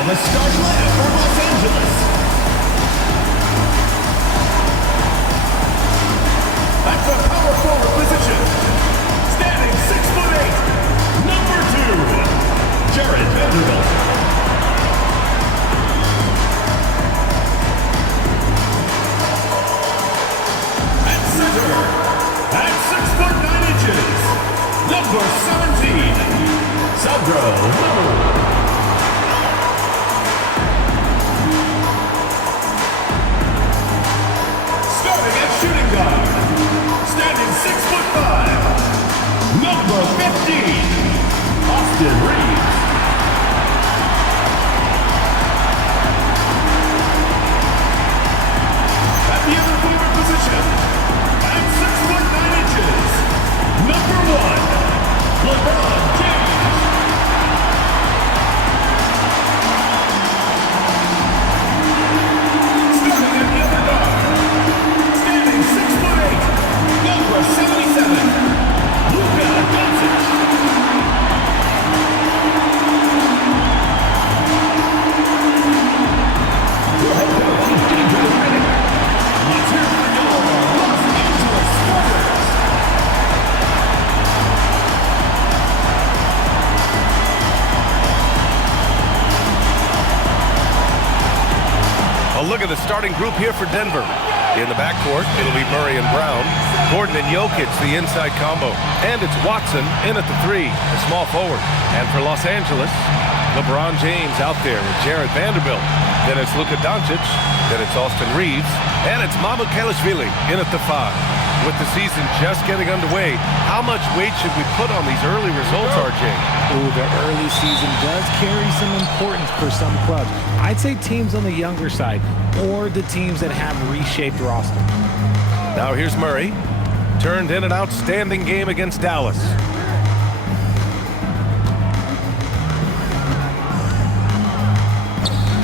now the starting lineup for Los Angeles. At the power forward position, standing 6'8", number 2, Jared Vanderbilt. At center, at 6'9", number 17, Sandro Little. Starting at shooting guard, standing 6'5", number 15, Austin Reeves. At the other forward position, at 6'9", number 1, LeBron James. Starting at the other guard, standing 6'8", number 77, Luka Doncic. Your head coach is DJ Redick. Let's hear from your Los Angeles Lakers. A look at the starting group here for Denver. In the backcourt, it'll be Murray and Brown. Gordon and Jokic, the inside combo. And it's Watson in at the 3, the small forward. And for Los Angeles, LeBron James out there with Jared Vanderbilt. Then it's Luka Doncic. Then it's Austin Reeves. And it's Kelishvili in at the 5. With the season just getting underway, how much weight should we put on these early results, RJ? Ooh, the early season does carry some importance for some clubs. I'd say teams on the younger side or the teams that have reshaped rosters. Now here's Murray. Turned in an outstanding game against Dallas.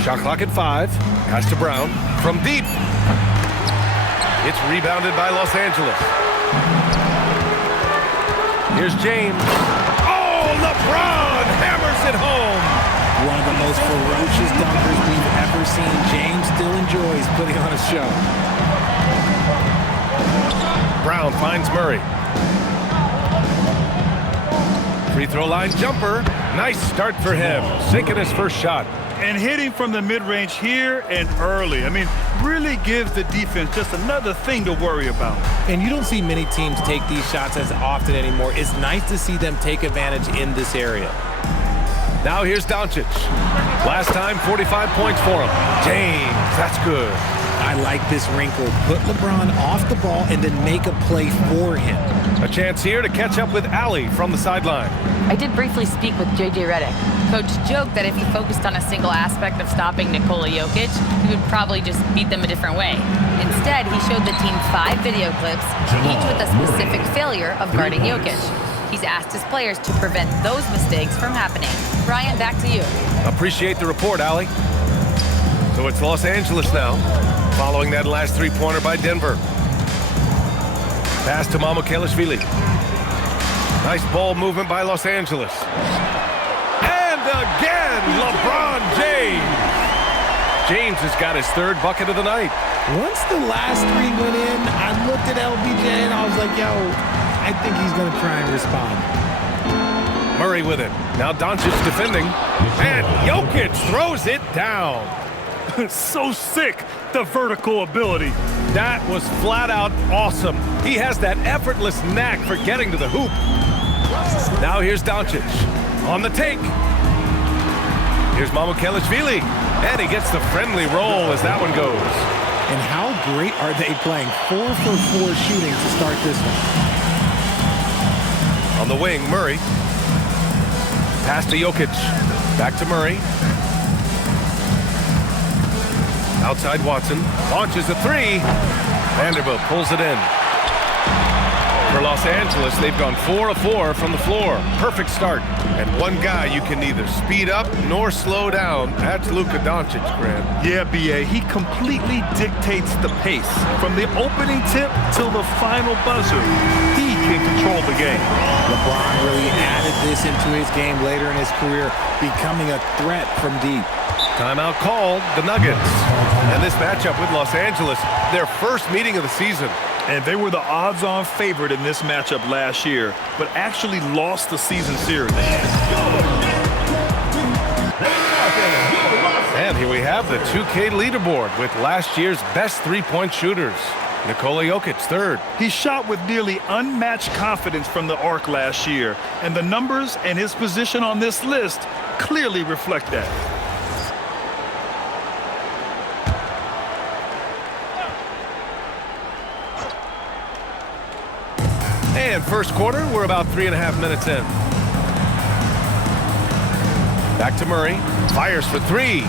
Shot clock at 5. Pass to Brown. From deep. It's rebounded by Los Angeles. Here's James. Oh, LeBron hammers it home. One of the most ferocious dunkers we've ever seen. James still enjoys putting on a show. Brown finds Murray. Free throw line jumper. Nice start for him. Sinking his first shot. And hitting from the mid-range here and early. I mean, really gives the defense just another thing to worry about. And you don't see many teams take these shots as often anymore. It's nice to see them take advantage in this area. Now here's Doncic. Last time, 45 points for him. James, that's good. I like this wrinkle. Put LeBron off the ball and then make a play for him. A chance here to catch up with Allie from the sideline. I did briefly speak with JJ Redick. Coach joked that if he focused on a single aspect of stopping Nikola Jokic, he would probably just beat them a different way. Instead, he showed the team 5 video clips, each with a specific failure of guarding Jokic. He's asked his players to prevent those mistakes from happening. Brian, back to you. Appreciate the report, Allie. So it's Los Angeles now, following that last three-pointer by Denver. Pass to Kelishvili. Nice ball movement by Los Angeles. And again, LeBron James. James has got his 3rd bucket of the night. Once the last 3 went in, I looked at LBJ and I was like, yo, I think he's going to try and respond. Murray with it. Now Doncic defending. And Jokic throws it down. So sick, the vertical ability. That was flat out awesome. He has that effortless knack for getting to the hoop. Now here's Doncic on the take. Here's Kelishvili, and he gets the friendly roll as that one goes. And how great are they playing? 4 for 4 shooting to start this one. On the wing, Murray. Pass to Jokic. Back to Murray. Outside Watson. Launches a 3. Vanderbilt pulls it in. For Los Angeles, they've gone 4 of 4 from the floor. Perfect start. And one guy you can neither speed up nor slow down. That's Luka Doncic, Grant. Yeah, B.A., he completely dictates the pace. From the opening tip till the final buzzer, he can control the game. LeBron really added this into his game later in his career, becoming a threat from deep. Timeout called, the Nuggets. And this matchup with Los Angeles, their first meeting of the season. And they were the odds-on favorite in this matchup last year, but actually lost the season series. And here we have the 2K leaderboard with last year's best three-point shooters. Nikola Jokic, third. He shot with nearly unmatched confidence from the arc last year, and the numbers and his position on this list clearly reflect that. And first quarter, we're about 3.5 minutes in. Back to Murray. Fires for three.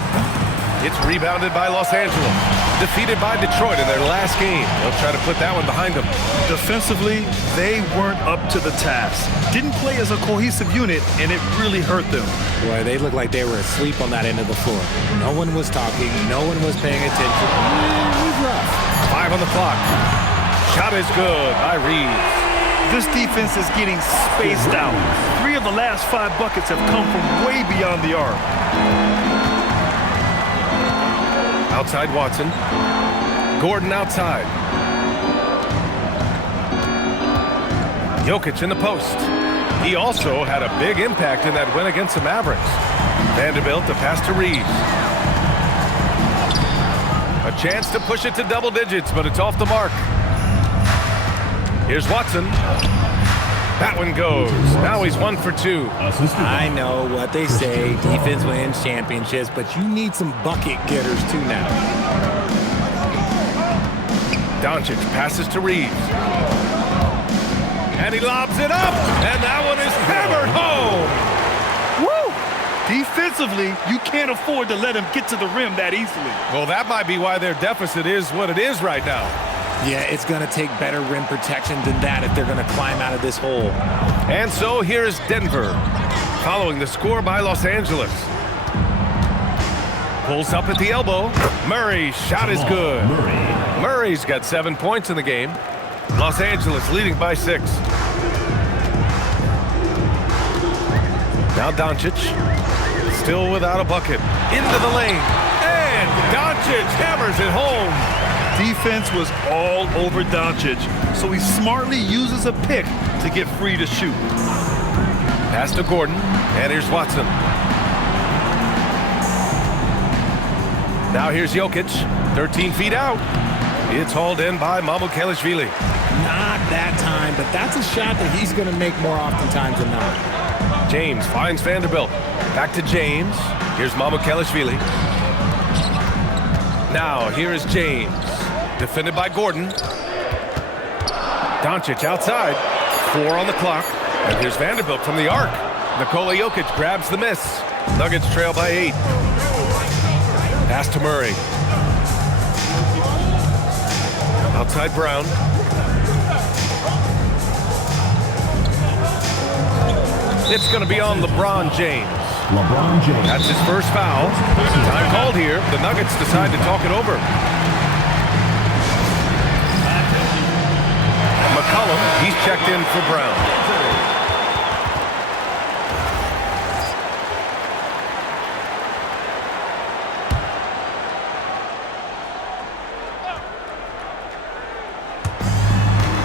It's rebounded by Los Angeles. Defeated by Detroit in their last game. They'll try to put that one behind them. Defensively, they weren't up to the task. Didn't play as a cohesive unit, and it really hurt them. Boy, they looked like they were asleep on that end of the floor. No one was talking. No one was paying attention. It was rough. 5 on the clock. Shot is good by Reeves. This defense is getting spaced out. 3 of the last 5 buckets have come from way beyond the arc. Outside Watson. Gordon outside. Jokic in the post. He also had a big impact in that win against the Mavericks. Vanderbilt to pass to Reeves. A chance to push it to double digits, but it's off the mark. Here's Watson. That one goes. Now he's 1 for 2. I know what they say, defense wins championships, but you need some bucket getters too now. Doncic passes to Reeves. And he lobs it up, and that one is hammered home. Woo! Defensively, you can't afford to let him get to the rim that easily. Well, that might be why their deficit is what it is right now. Yeah, it's going to take better rim protection than that if they're going to climb out of this hole. And so here's Denver, following the score by Los Angeles. Pulls up at the elbow. Murray's shot is good. Murray's got 7 points in the game. Los Angeles leading by 6. Now Doncic, still without a bucket. Into the lane. And Doncic hammers it home. Defense was all over Doncic, so he smartly uses a pick to get free to shoot. Pass to Gordon, and here's Watson. Now here's Jokic, 13 feet out. It's hauled in by Mamukelashvili. Not that time, but that's a shot that he's going to make more oftentimes than not. James finds Vanderbilt. Back to James. Here's Mamukelashvili. Now here is James. Defended by Gordon. Doncic outside. 4 on the clock. And here's Vanderbilt from the arc. Nikola Jokic grabs the miss. Nuggets trail by 8. Pass to Murray. Outside Brown. It's going to be on LeBron James. That's his first foul. Time called here. The Nuggets decide to talk it over. McCollum, he's checked in for Brown.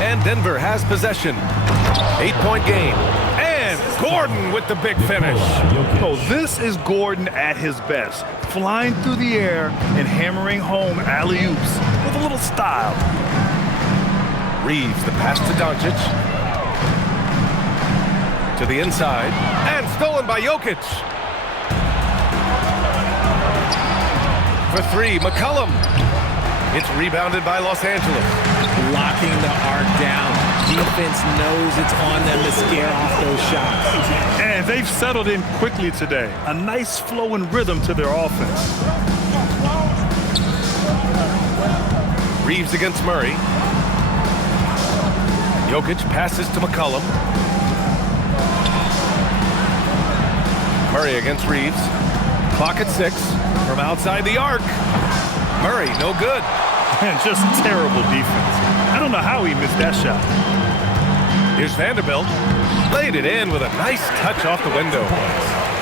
And Denver has possession. 8-point game. And Gordon with the big finish. Oh, this is Gordon at his best. Flying through the air and hammering home alley-oops with a little style. Reeves, the pass to Doncic. To the inside. And stolen by Jokic. For 3, McCollum. It's rebounded by Los Angeles. Locking the arc down. Defense knows it's on them to scare off those shots. And they've settled in quickly today. A nice flow and rhythm to their offense. Reeves against Murray. Jokic passes to McCollum. Murray against Reeves. Clock at 6 from outside the arc. Murray, no good. And just terrible defense. I don't know how he missed that shot. Here's Vanderbilt. Laid it in with a nice touch off the window.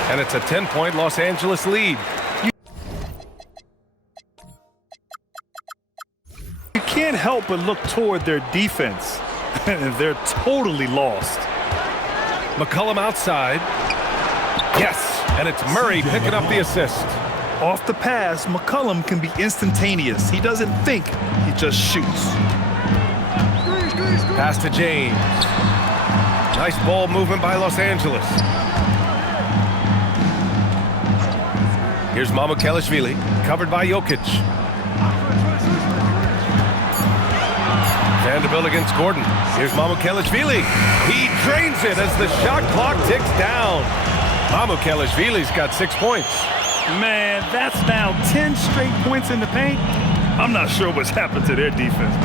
And it's a 10-point Los Angeles lead. help but look toward their defense. And they're totally lost. McCollum outside. Yes, and it's Murray picking up the assist. Off the pass, McCollum can be instantaneous. He doesn't think, he just shoots. Pass to James. Nice ball movement by Los Angeles. Here's Mamukelashvili, covered by Jokic. Vanderbilt against Gordon. Here's Mamukelashvili. He drains it as the shot clock ticks down. Mamukelashvili's got 6 points. Man, that's now 10 straight points in the paint. I'm not sure what's happened to their defense.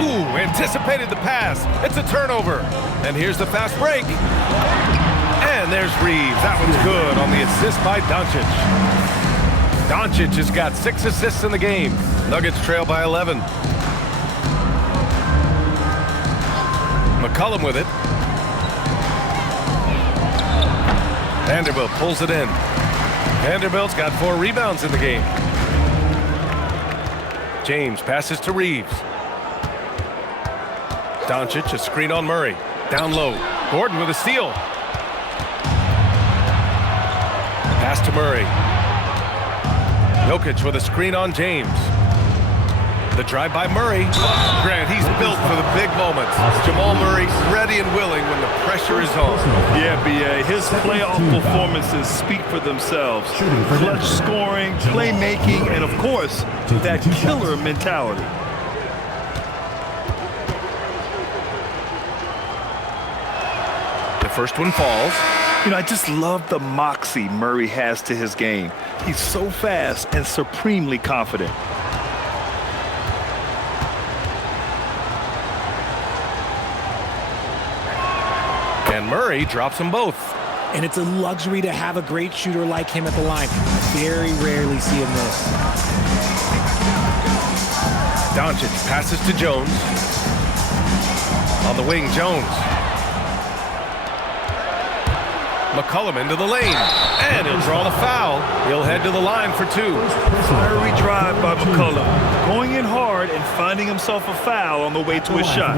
Ooh, anticipated the pass. It's a turnover. And here's the fast break. And there's Reeves. That one's good on the assist by Doncic. Doncic has got 6 assists in the game. Nuggets trail by 11. McCollum with it. Vanderbilt pulls it in. Vanderbilt's got 4 rebounds in the game. James passes to Reeves. Doncic, a screen on Murray. Down low. Gordon with a steal. Pass to Murray. Jokic with a screen on James. The drive by Murray. Grant, he's built for the big moments. Jamal Murray ready and willing when the pressure is on. Yeah, B.A. His playoff performances speak for themselves. Clutch scoring, playmaking, and of course, that killer mentality. The first one falls. You know, I just love the moxie Murray has to his game. He's so fast and supremely confident. And Murray drops them both. And it's a luxury to have a great shooter like him at the line. Very rarely see him miss. Doncic passes to Jones. On the wing, Jones. McCollum into the lane. And he'll draw the foul. He'll head to the line for 2. Fiery drive by McCollum. Going in hard and finding himself a foul on the way to his shot.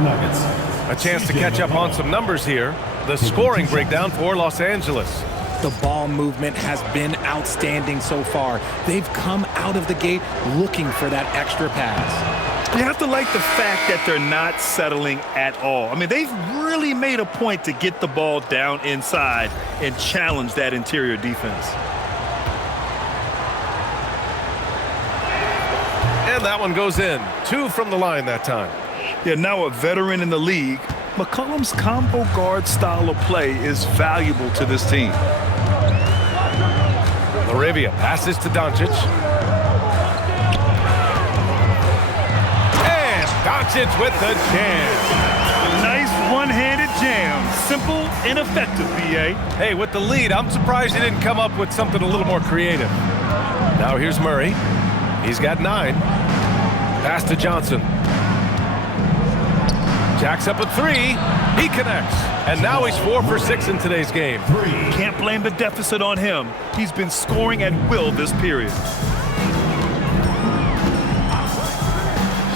A chance to catch up on some numbers here. The scoring breakdown for Los Angeles. The ball movement has been outstanding so far. They've come out of the gate looking for that extra pass. You have to like the fact that they're not settling at all. I mean, they've really made a point to get the ball down inside and challenge that interior defense. And that one goes in. 2 from the line that time. Yeah, now a veteran in the league, McCollum's combo guard style of play is valuable to this team. Laravia passes to Doncic. And Doncic with the jam. Nice one-handed jam. Simple and effective, B.A. Hey, with the lead, I'm surprised he didn't come up with something a little more creative. Now here's Murray. He's got 9. Pass to Johnson. Jacks up a 3. He connects. And now he's 4 for 6 in today's game. Can't blame the deficit on him. He's been scoring at will this period.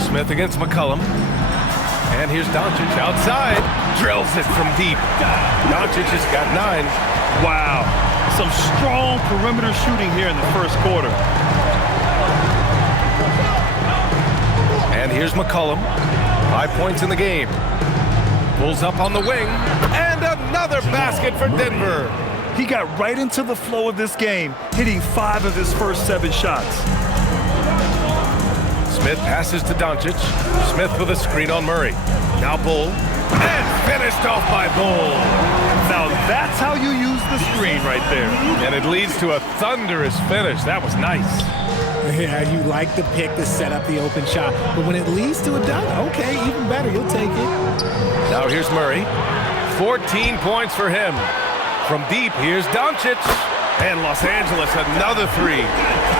Smith against McCollum. And here's Doncic outside. Drills it from deep. Doncic has got 9. Wow. Some strong perimeter shooting here in the first quarter. And here's McCollum. 5 points in the game. Pulls up on the wing. And another basket for Denver. He got right into the flow of this game, hitting 5 of his first 7 shots. Smith passes to Doncic. Smith with a screen on Murray. Now Bull. And finished off by Bull. Now that's how you use the screen right there. And it leads to a thunderous finish. That was nice. Yeah, you like the pick to set up the open shot. But when it leads to a dunk, okay, even better. You'll take it. Now here's Murray. 14 points for him. From deep, here's Doncic. And Los Angeles, another 3.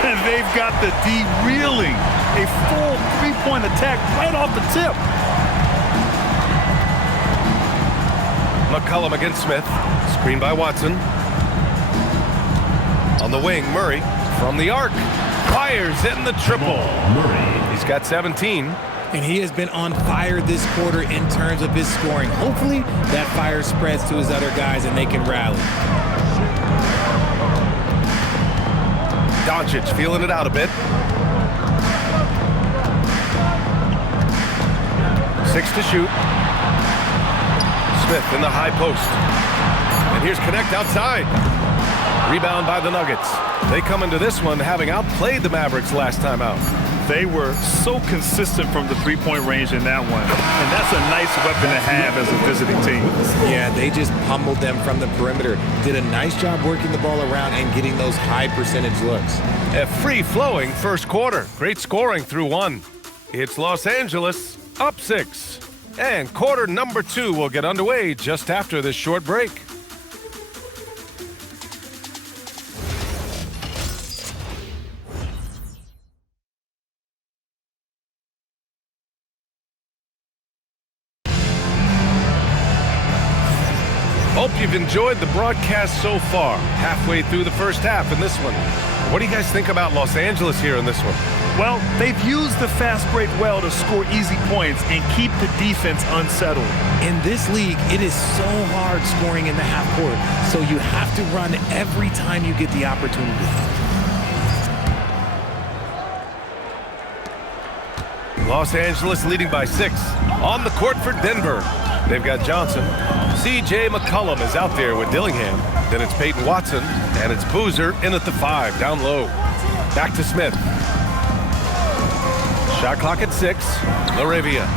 And they've got the D reeling. A full 3-point attack right off the tip. McCollum against Smith. Screen by Watson. On the wing, Murray from the arc. Fires in the triple. He's got 17. And he has been on fire this quarter in terms of his scoring. Hopefully that fire spreads to his other guys and they can rally. Doncic feeling it out a bit. 6 to shoot. Smith in the high post. And here's Connect outside. Rebound by the Nuggets. They come into this one having outplayed the Mavericks last time out. They were so consistent from the three-point range in that one. And that's a nice weapon to have as a visiting team. Yeah, they just pummeled them from the perimeter. Did a nice job working the ball around and getting those high percentage looks. A free-flowing first quarter. Great scoring through 1. It's Los Angeles up 6. And quarter number 2 will get underway just after this short break. Hope you've enjoyed the broadcast so far. Halfway through the first half in this one. What do you guys think about Los Angeles here in this one? Well, they've used the fast break well to score easy points and keep the defense unsettled. In this league, it is so hard scoring in the half court, so you have to run every time you get the opportunity. Los Angeles leading by 6. On the court for Denver. They've got Johnson. C.J. McCollum is out there with Dillingham. Then it's Peyton Watson, and it's Boozer in at the 5, down low. Back to Smith. Shot clock at 6. LaRavia.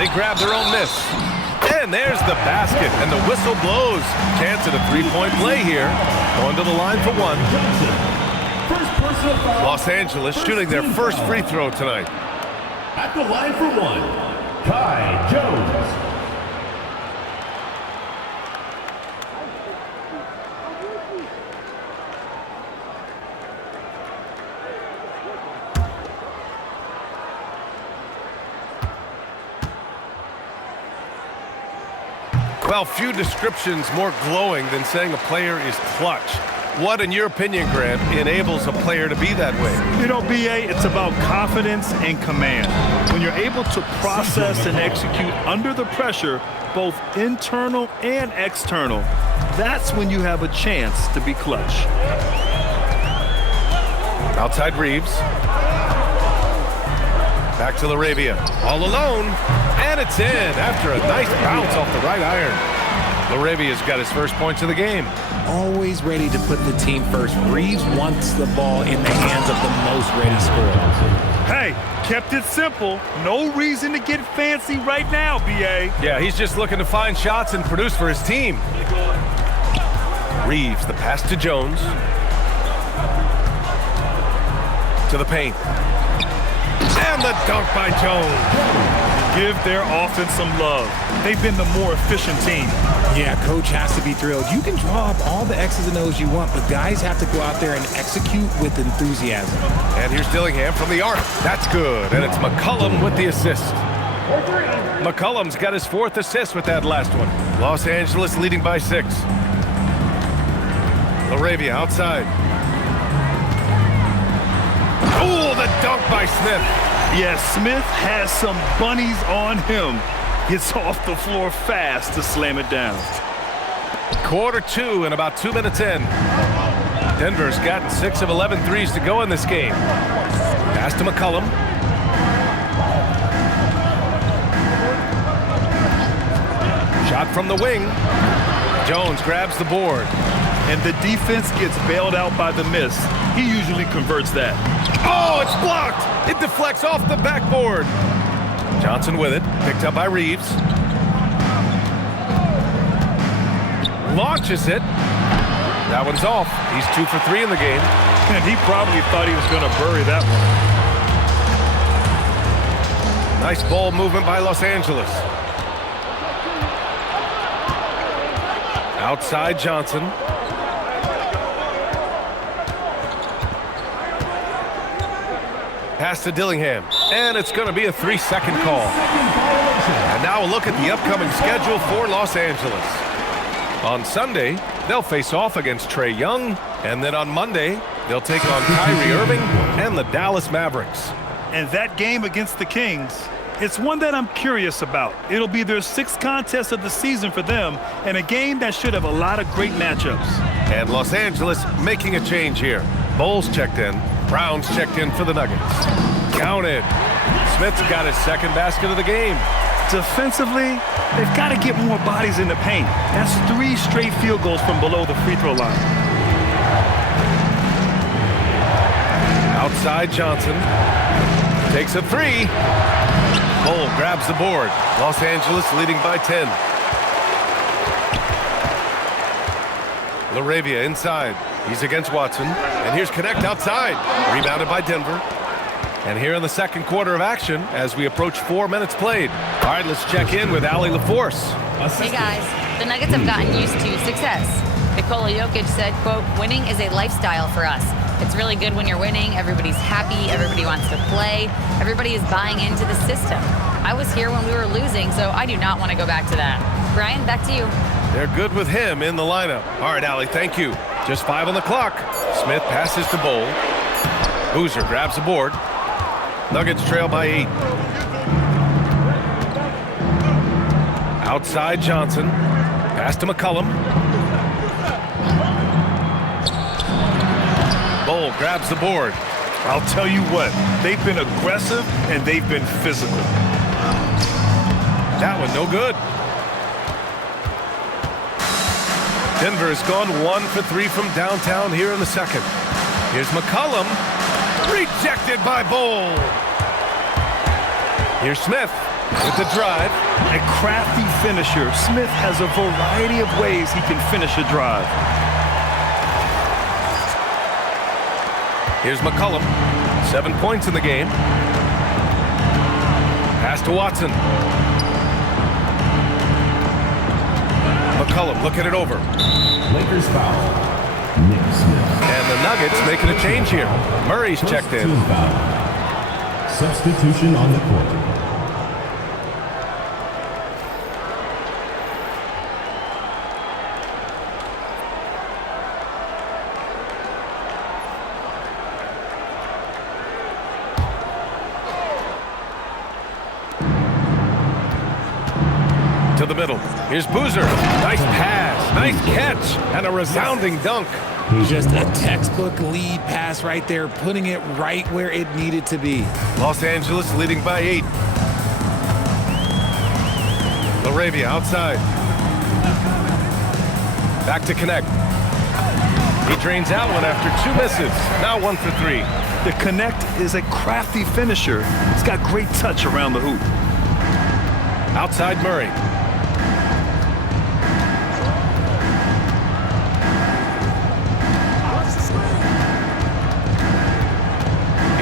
They grab their own miss. And there's the basket, and the whistle blows. Chance at a three-point play here. Going to the line for 1. Los Angeles shooting their first free throw tonight. At the line for 1, Kai Jones. Well, few descriptions more glowing than saying a player is clutch. What, in your opinion, Grant, enables a player to be that way? You know, B.A., it's about confidence and command. When you're able to process and execute under the pressure, both internal and external, that's when you have a chance to be clutch. Outside Reeves. Back to LaRavia. All alone. And it's in after a nice bounce off the right iron. LaRavia's got his first points of the game. Always ready to put the team first. Reeves wants the ball in the hands of the most ready scorer. Hey, kept it simple. No reason to get fancy right now, B.A. Yeah, he's just looking to find shots and produce for his team. Reeves, the pass to Jones. To the paint. And the dunk by Jones. Give their offense some love. They've been the more efficient team. Yeah, coach has to be thrilled. You can draw up all the X's and O's you want, but guys have to go out there and execute with enthusiasm. And here's Dillingham from the arc. That's good. And it's McCollum with the assist. McCollum's got his 4th assist with that last one. Los Angeles leading by 6. LaRavia outside. Oh, the dunk by Smith. Yeah, Smith has some bunnies on him. Gets off the floor fast to slam it down. Quarter 2 and about 2 minutes in. Denver's gotten 6 of 11 threes to go in this game. Pass to McCollum. Shot from the wing. Jones grabs the board. And the defense gets bailed out by the miss. He usually converts that. Oh, it's blocked. It deflects off the backboard. Johnson with it. Picked up by Reeves. Launches it. That one's off. He's 2 for 3 in the game. And he probably thought he was going to bury that one. Nice ball movement by Los Angeles. Outside Johnson. Pass to Dillingham. And it's going to be a 3-second call. And now a look at the upcoming schedule for Los Angeles. On Sunday, they'll face off against Trae Young. And then on Monday, they'll take on Kyrie Irving and the Dallas Mavericks. And that game against the Kings, it's one that I'm curious about. It'll be their 6th contest of the season for them, and a game that should have a lot of great matchups. And Los Angeles making a change here. Bowles checked in. Brown's checked in for the Nuggets. Counted. Smith's got his 2nd basket of the game. Defensively, they've got to get more bodies in the paint. That's 3 straight field goals from below the free throw line. Outside Johnson. Takes a 3. Cole grabs the board. Los Angeles leading by 10. LaRavia inside. He's against Watson. And here's Connect outside. Rebounded by Denver. And here in the 2nd quarter of action as we approach 4 minutes played. All right, let's check in with Allie LaForce. Hey guys, the Nuggets have gotten used to success. Nikola Jokic said, quote, winning is a lifestyle for us. It's really good when you're winning. Everybody's happy. Everybody wants to play. Everybody is buying into the system. I was here when we were losing, so I do not want to go back to that. Brian, back to you. They're good with him in the lineup. All right, Allie, thank you. Just 5 on the clock. Smith passes to Bowl. Boozer grabs the board. Nuggets trail by 8. Outside Johnson. Pass to McCollum. Bowl grabs the board. I'll tell you what, they've been aggressive and they've been physical. That one no good. Denver has gone 1 for 3 from downtown here in the 2nd. Here's McCollum. Rejected by Bowl. Here's Smith with the drive. A crafty finisher. Smith has a variety of ways he can finish a drive. Here's McCollum. 7 points in the game. Pass to Watson. McCollum looking it over. Lakers foul. Nick Smith. And the Nuggets making a change here. Murray's checked in. Team foul. Substitution on the court. To the middle. Here's Boozer. Nice pass. Nice catch. And a resounding dunk. Just a textbook lead pass right there, putting it right where it needed to be. Los Angeles leading by 8. LaRavia outside. Back to Connect. He drains out one after 2 misses. Now 1 for 3. The Connect is a crafty finisher. He's got great touch around the hoop. Outside Murray.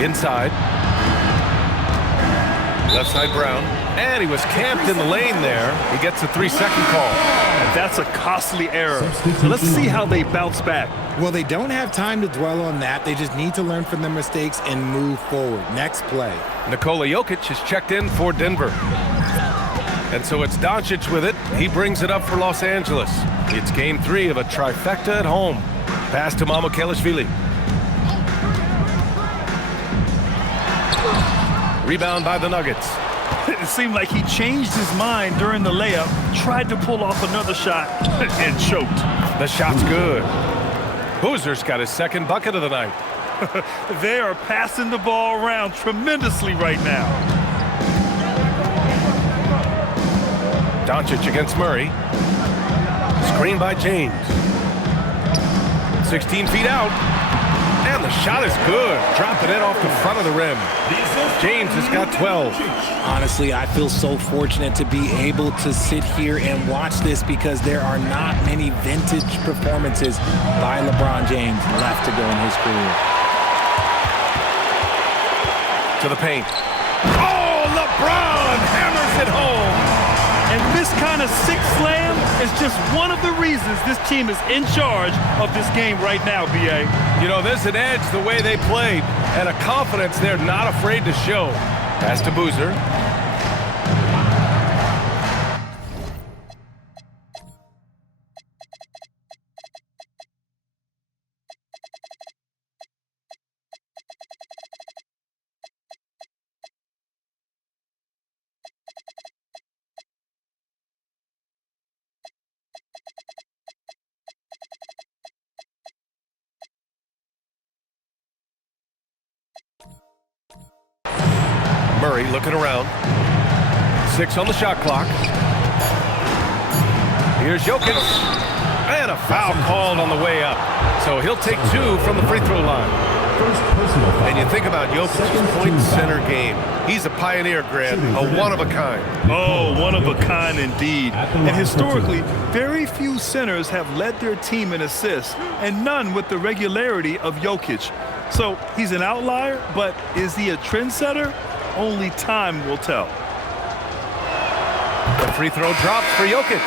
Inside. Left side Brown. And he was camped in the lane there. He gets a 3-second call. And that's a costly error. So let's see how they bounce back. Well, they don't have time to dwell on that. They just need to learn from their mistakes and move forward. Next play. Nikola Jokic is checked in for Denver. And so it's Doncic with it. He brings it up for Los Angeles. It's game 3 of a trifecta at home. Pass to Mamukelashvili. Rebound by the Nuggets. It seemed like he changed his mind during the layup, tried to pull off another shot, and choked. The shot's good. Boozer's got his 2nd bucket of the night. They are passing the ball around tremendously right now. Doncic against Murray. Screen by James. 16 feet out. And the shot is good. Dropping it off the front of the rim. James has got 12. Honestly, I feel so fortunate to be able to sit here and watch this because there are not many vintage performances by LeBron James left to go in his career. To the paint. Oh, LeBron hammers it home. And this kind of sick slam is just one of the reasons this team is in charge of this game right now, B.A. You know, there's an edge the way they played and a confidence they're not afraid to show. Pass to Boozer. Murray looking around. 6 on the shot clock. Here's Jokic. And a foul called on the way up. So he'll take 2 from the free throw line. First personal foul. And you think about Jokic's point center game. He's a pioneer, Grant, a one-of-a-kind. Oh, one of a kind indeed. And historically, very few centers have led their team in assists, and none with the regularity of Jokic. So he's an outlier, but is he a trendsetter? Only time will tell. The free throw drops for Jokic.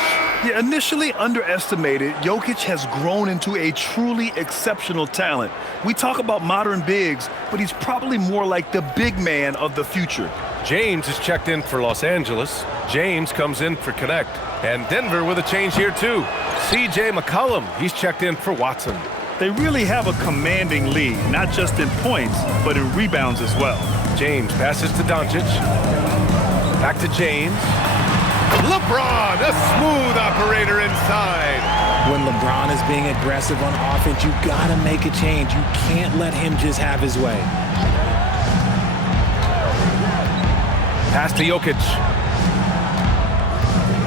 Yeah, initially underestimated, Jokic has grown into a truly exceptional talent. We talk about modern bigs, but he's probably more like the big man of the future. James is checked in for Los Angeles. James comes in for Connect. And Denver with a change here too. C.J. McCollum, he's checked in for Watson. They really have a commanding lead, not just in points, but in rebounds as well. James passes to Doncic. Back to James. LeBron, a smooth operator inside. When LeBron is being aggressive on offense, you got to make a change. You can't let him just have his way. Pass to Jokic.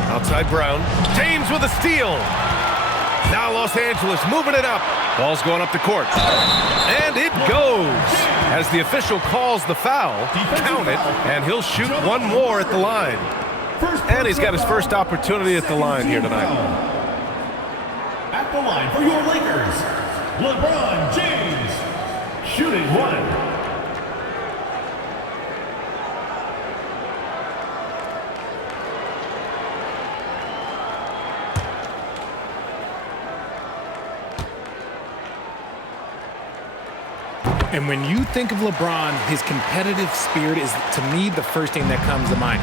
Outside Brown. James with a steal. Now Los Angeles moving it up. Ball's going up the court. And it goes. As the official calls the foul, count it, and he'll shoot one more at the line. And he's got his first opportunity at the line here tonight. At the line for your Lakers, LeBron James, shooting 1. And when you think of LeBron, his competitive spirit is, to me, the first thing that comes to mind.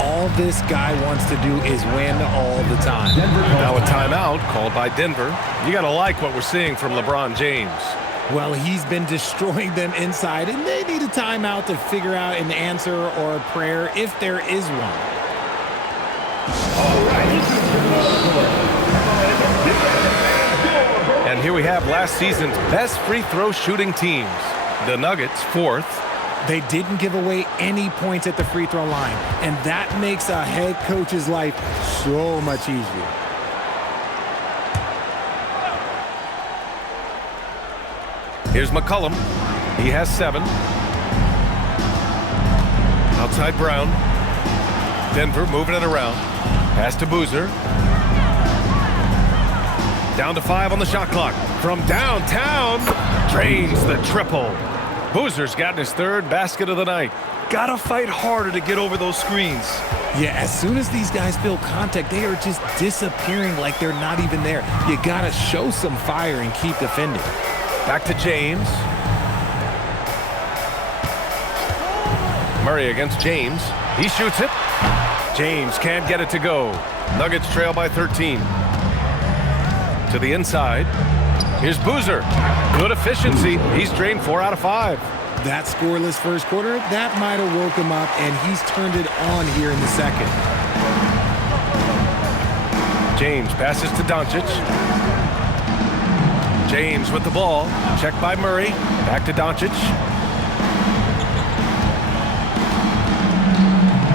All this guy wants to do is win all the time. Now a timeout called by Denver. You got to like what we're seeing from LeBron James. Well, he's been destroying them inside, and they need a timeout to figure out an answer or a prayer if there is one. And here we have last season's best free throw shooting teams. The Nuggets, 4th. They didn't give away any points at the free throw line, and that makes a head coach's life so much easier. Here's McCollum. He has 7. Outside Brown. Denver moving it around. Pass to Boozer. Down to 5 on the shot clock. From downtown, drains the triple. Boozer's gotten his 3rd basket of the night. Gotta fight harder to get over those screens. Yeah, as soon as these guys feel contact, they are just disappearing like they're not even there. You gotta show some fire and keep defending. Back to James. Murray against James. He shoots it. James can't get it to go. Nuggets trail by 13. To the inside. Here's Boozer. Good efficiency. He's drained 4 out of 5. That scoreless first quarter, that might have woke him up, and he's turned it on here in the second. James passes to Doncic. James with the ball. Checked by Murray. Back to Doncic.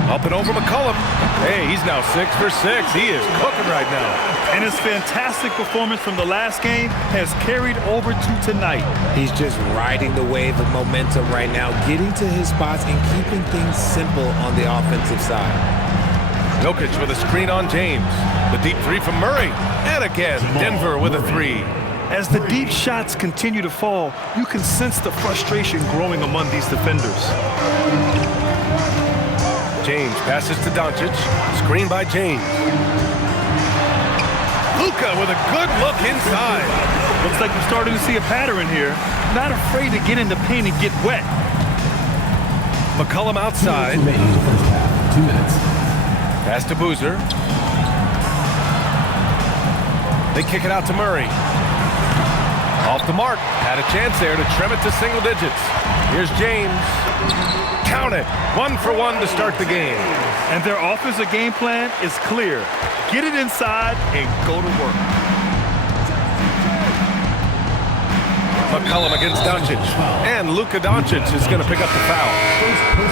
Up and over McCollum. Hey, he's now 6 for 6. He is cooking right now. And his fantastic performance from the last game has carried over to tonight. He's just riding the wave of momentum right now, getting to his spots and keeping things simple on the offensive side. Jokic with a screen on James. The deep 3 from Murray. And again, Denver with a 3. As the deep shots continue to fall, you can sense the frustration growing among these defenders. James passes to Doncic. Screen by James. Luka with a good look inside. Looks like we're starting to see a pattern here. Not afraid to get in the paint and get wet. McCollum outside. Remaining first half. 2 minutes. Pass to Boozer. They kick it out to Murray. Off the mark. Had a chance there to trim it to single digits. Here's James. Count it. 1 for 1 to start the game. And their offensive game plan is clear. Get it inside and go to work. McCollum against Doncic. And Luka Doncic is going to pick up the foul.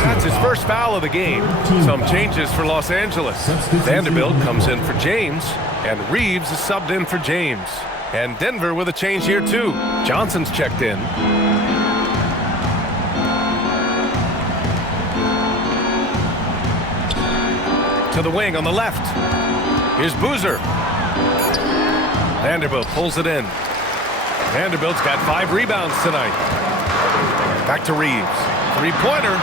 That's his first foul of the game. Some changes for Los Angeles. Vanderbilt comes in for James, and Reeves is subbed in for James. And Denver with a change here too. Johnson's checked in. To the wing on the left. Here's Boozer. Vanderbilt pulls it in. Vanderbilt's got 5 rebounds tonight. Back to Reeves. 3-pointer.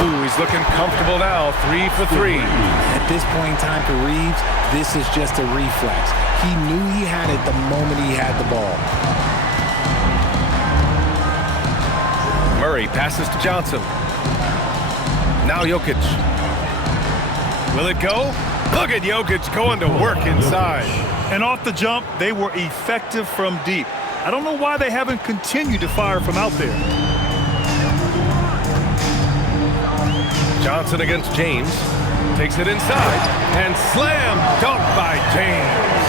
Ooh, he's looking comfortable now. 3 for 3. At this point in time for Reeves, this is just a reflex. He knew he had it the moment he had the ball. Murray passes to Johnson. Now Jokic. Will it go? Look at Jokic going to work inside. And off the jump, they were effective from deep. I don't know why they haven't continued to fire from out there. Johnson against James. Takes it inside. And slam dunk by James.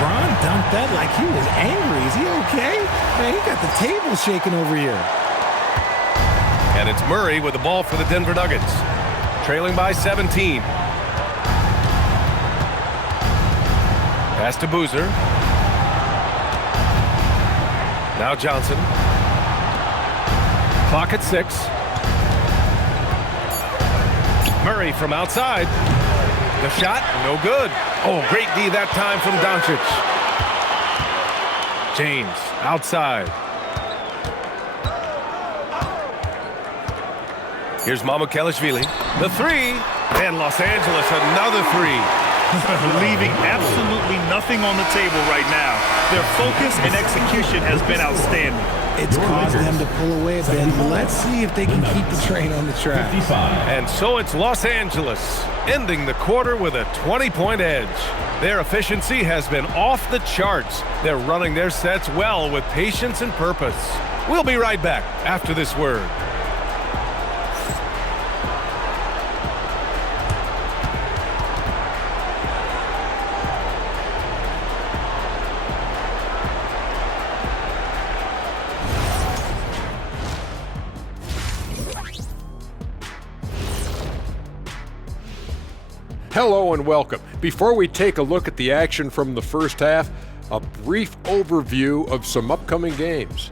Bron dunked that like he was angry. Is he okay? Man, he got the table shaking over here. And it's Murray with the ball for the Denver Nuggets. Trailing by 17. Pass to Boozer. Now Johnson. Clock at 6. Murray from outside. The shot, no good. Oh, great D that time from Doncic. James outside. Here's Mamukelashvili. The 3. And Los Angeles another 3. Leaving absolutely nothing on the table right now. Their focus and execution has been outstanding. It's caused them to pull away a bit. Let's see if they can keep the train on the track. And so it's Los Angeles, ending the quarter with a 20-point edge. Their efficiency has been off the charts. They're running their sets well with patience and purpose. We'll be right back after this word. Hello and welcome. Before we take a look at the action from the first half, a brief overview of some upcoming games.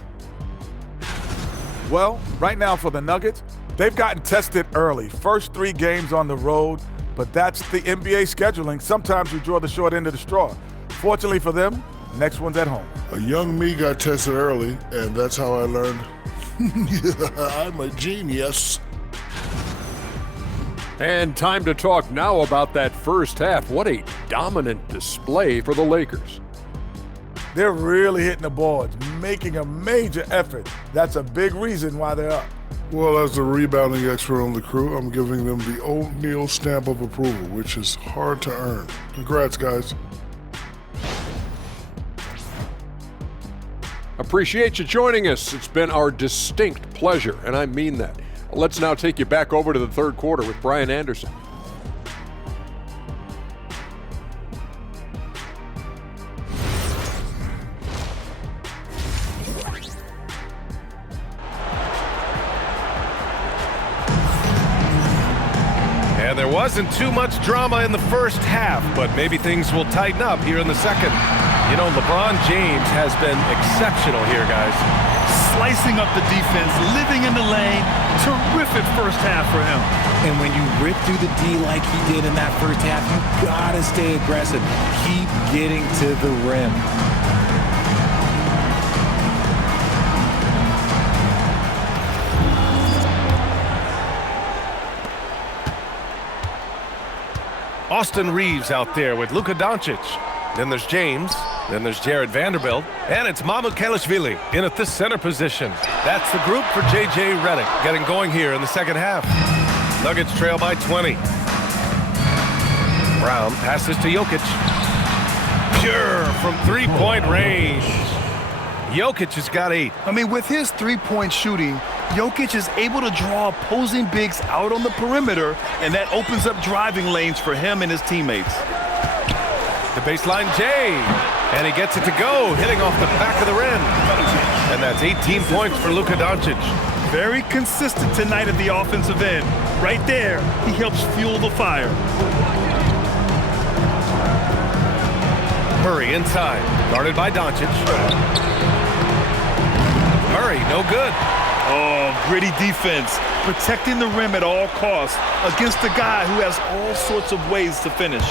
Well, right now for the Nuggets, they've gotten tested early. First 3 games on the road, but that's the NBA scheduling. Sometimes you draw the short end of the straw. Fortunately for them, next one's at home. A young me got tested early, and that's how I learned I'm a genius. And time to talk now about that first half. What a dominant display for the Lakers. They're really hitting the boards, making a major effort. That's a big reason why they're up. Well, as the rebounding expert on the crew, I'm giving them the oatmeal stamp of approval, which is hard to earn. Congrats, guys. Appreciate you joining us. It's been our distinct pleasure, and I mean that. Let's now take you back over to the third quarter with Brian Anderson. And there wasn't too much drama in the first half, but maybe things will tighten up here in the second. You know, LeBron James has been exceptional here, guys. Slicing up the defense, living in the lane. Terrific first half for him. And when you rip through the D like he did in that first half, you gotta stay aggressive. Keep getting to the rim. Austin Reeves out there with Luka Doncic. Then there's James. Then there's Jared Vanderbilt. And it's Mamukelashvili in at the center position. That's the group for J.J. Redick getting going here in the second half. Nuggets trail by 20. Brown passes to Jokic. Pure from three-point range. Jokic has got 8. I mean, with his three-point shooting, Jokic is able to draw opposing bigs out on the perimeter, and that opens up driving lanes for him and his teammates. The baseline J, and he gets it to go, hitting off the back of the rim. And that's 18 points for Luka Doncic. Very consistent tonight at the offensive end. Right there, he helps fuel the fire. Murray inside, guarded by Doncic. Murray, no good. Oh, gritty defense, protecting the rim at all costs against a guy who has all sorts of ways to finish.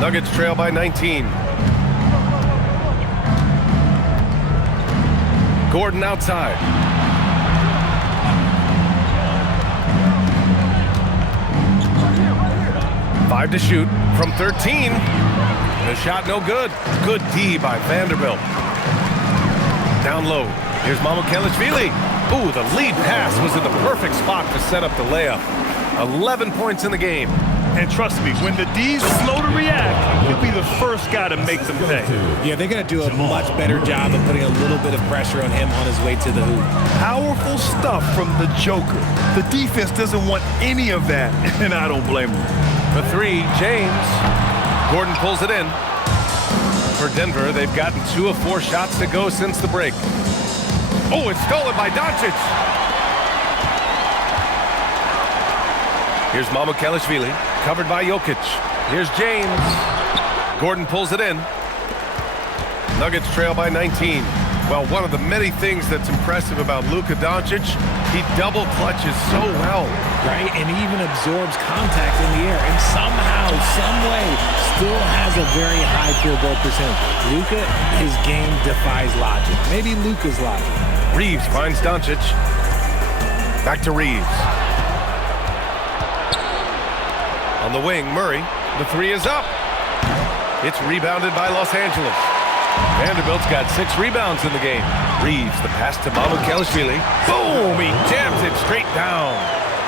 Nuggets trail by 19. Gordon outside. Five to shoot from 13. The shot no good. Good D by Vanderbilt. Down low. Here's Mamukelashvili. Ooh, the lead pass was in the perfect spot to set up the layup. 11 points in the game. And trust me, when the D's slow to react, he'll be the first guy to make them pay. Yeah, they're going to do a much better job of putting a little bit of pressure on him on his way to the hoop. Powerful stuff from the Joker. The defense doesn't want any of that, and I don't blame him. The three, James. Gordon pulls it in. For Denver, they've gotten 2 of 4 shots to go since the break. Oh, it's stolen by Doncic. Here's Mamukelashvili, covered by Jokic. Here's James. Gordon pulls it in. Nuggets trail by 19. Well, one of the many things that's impressive about Luka Doncic, he double clutches so well. Right, and he even absorbs contact in the air, and somehow, some way, still has a very high field goal percentage. Luka, his game defies logic. Maybe Luka's logic. Reeves finds Doncic. Back to Reeves. On the wing, Murray. The three is up. It's rebounded by Los Angeles. Vanderbilt's got 6 rebounds in the game. Reeves, the pass to Mamukelashvili. Boom! He jams it straight down.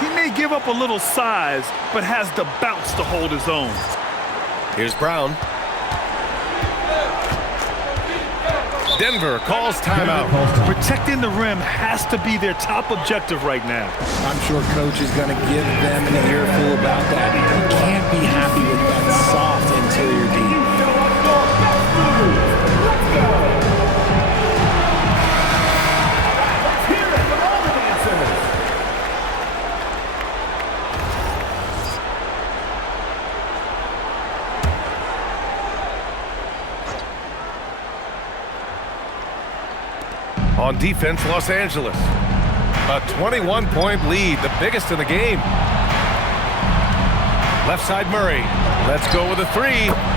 He may give up a little size, but has the bounce to hold his own. Here's Brown. Denver calls timeout. Protecting the rim has to be their top objective right now. I'm sure Coach is going to give them an earful about that. You can't be happy with that soft interior D. On defense, Los Angeles. A 21-point lead, the biggest in the game. Left side, Murray. Let's go with a 3.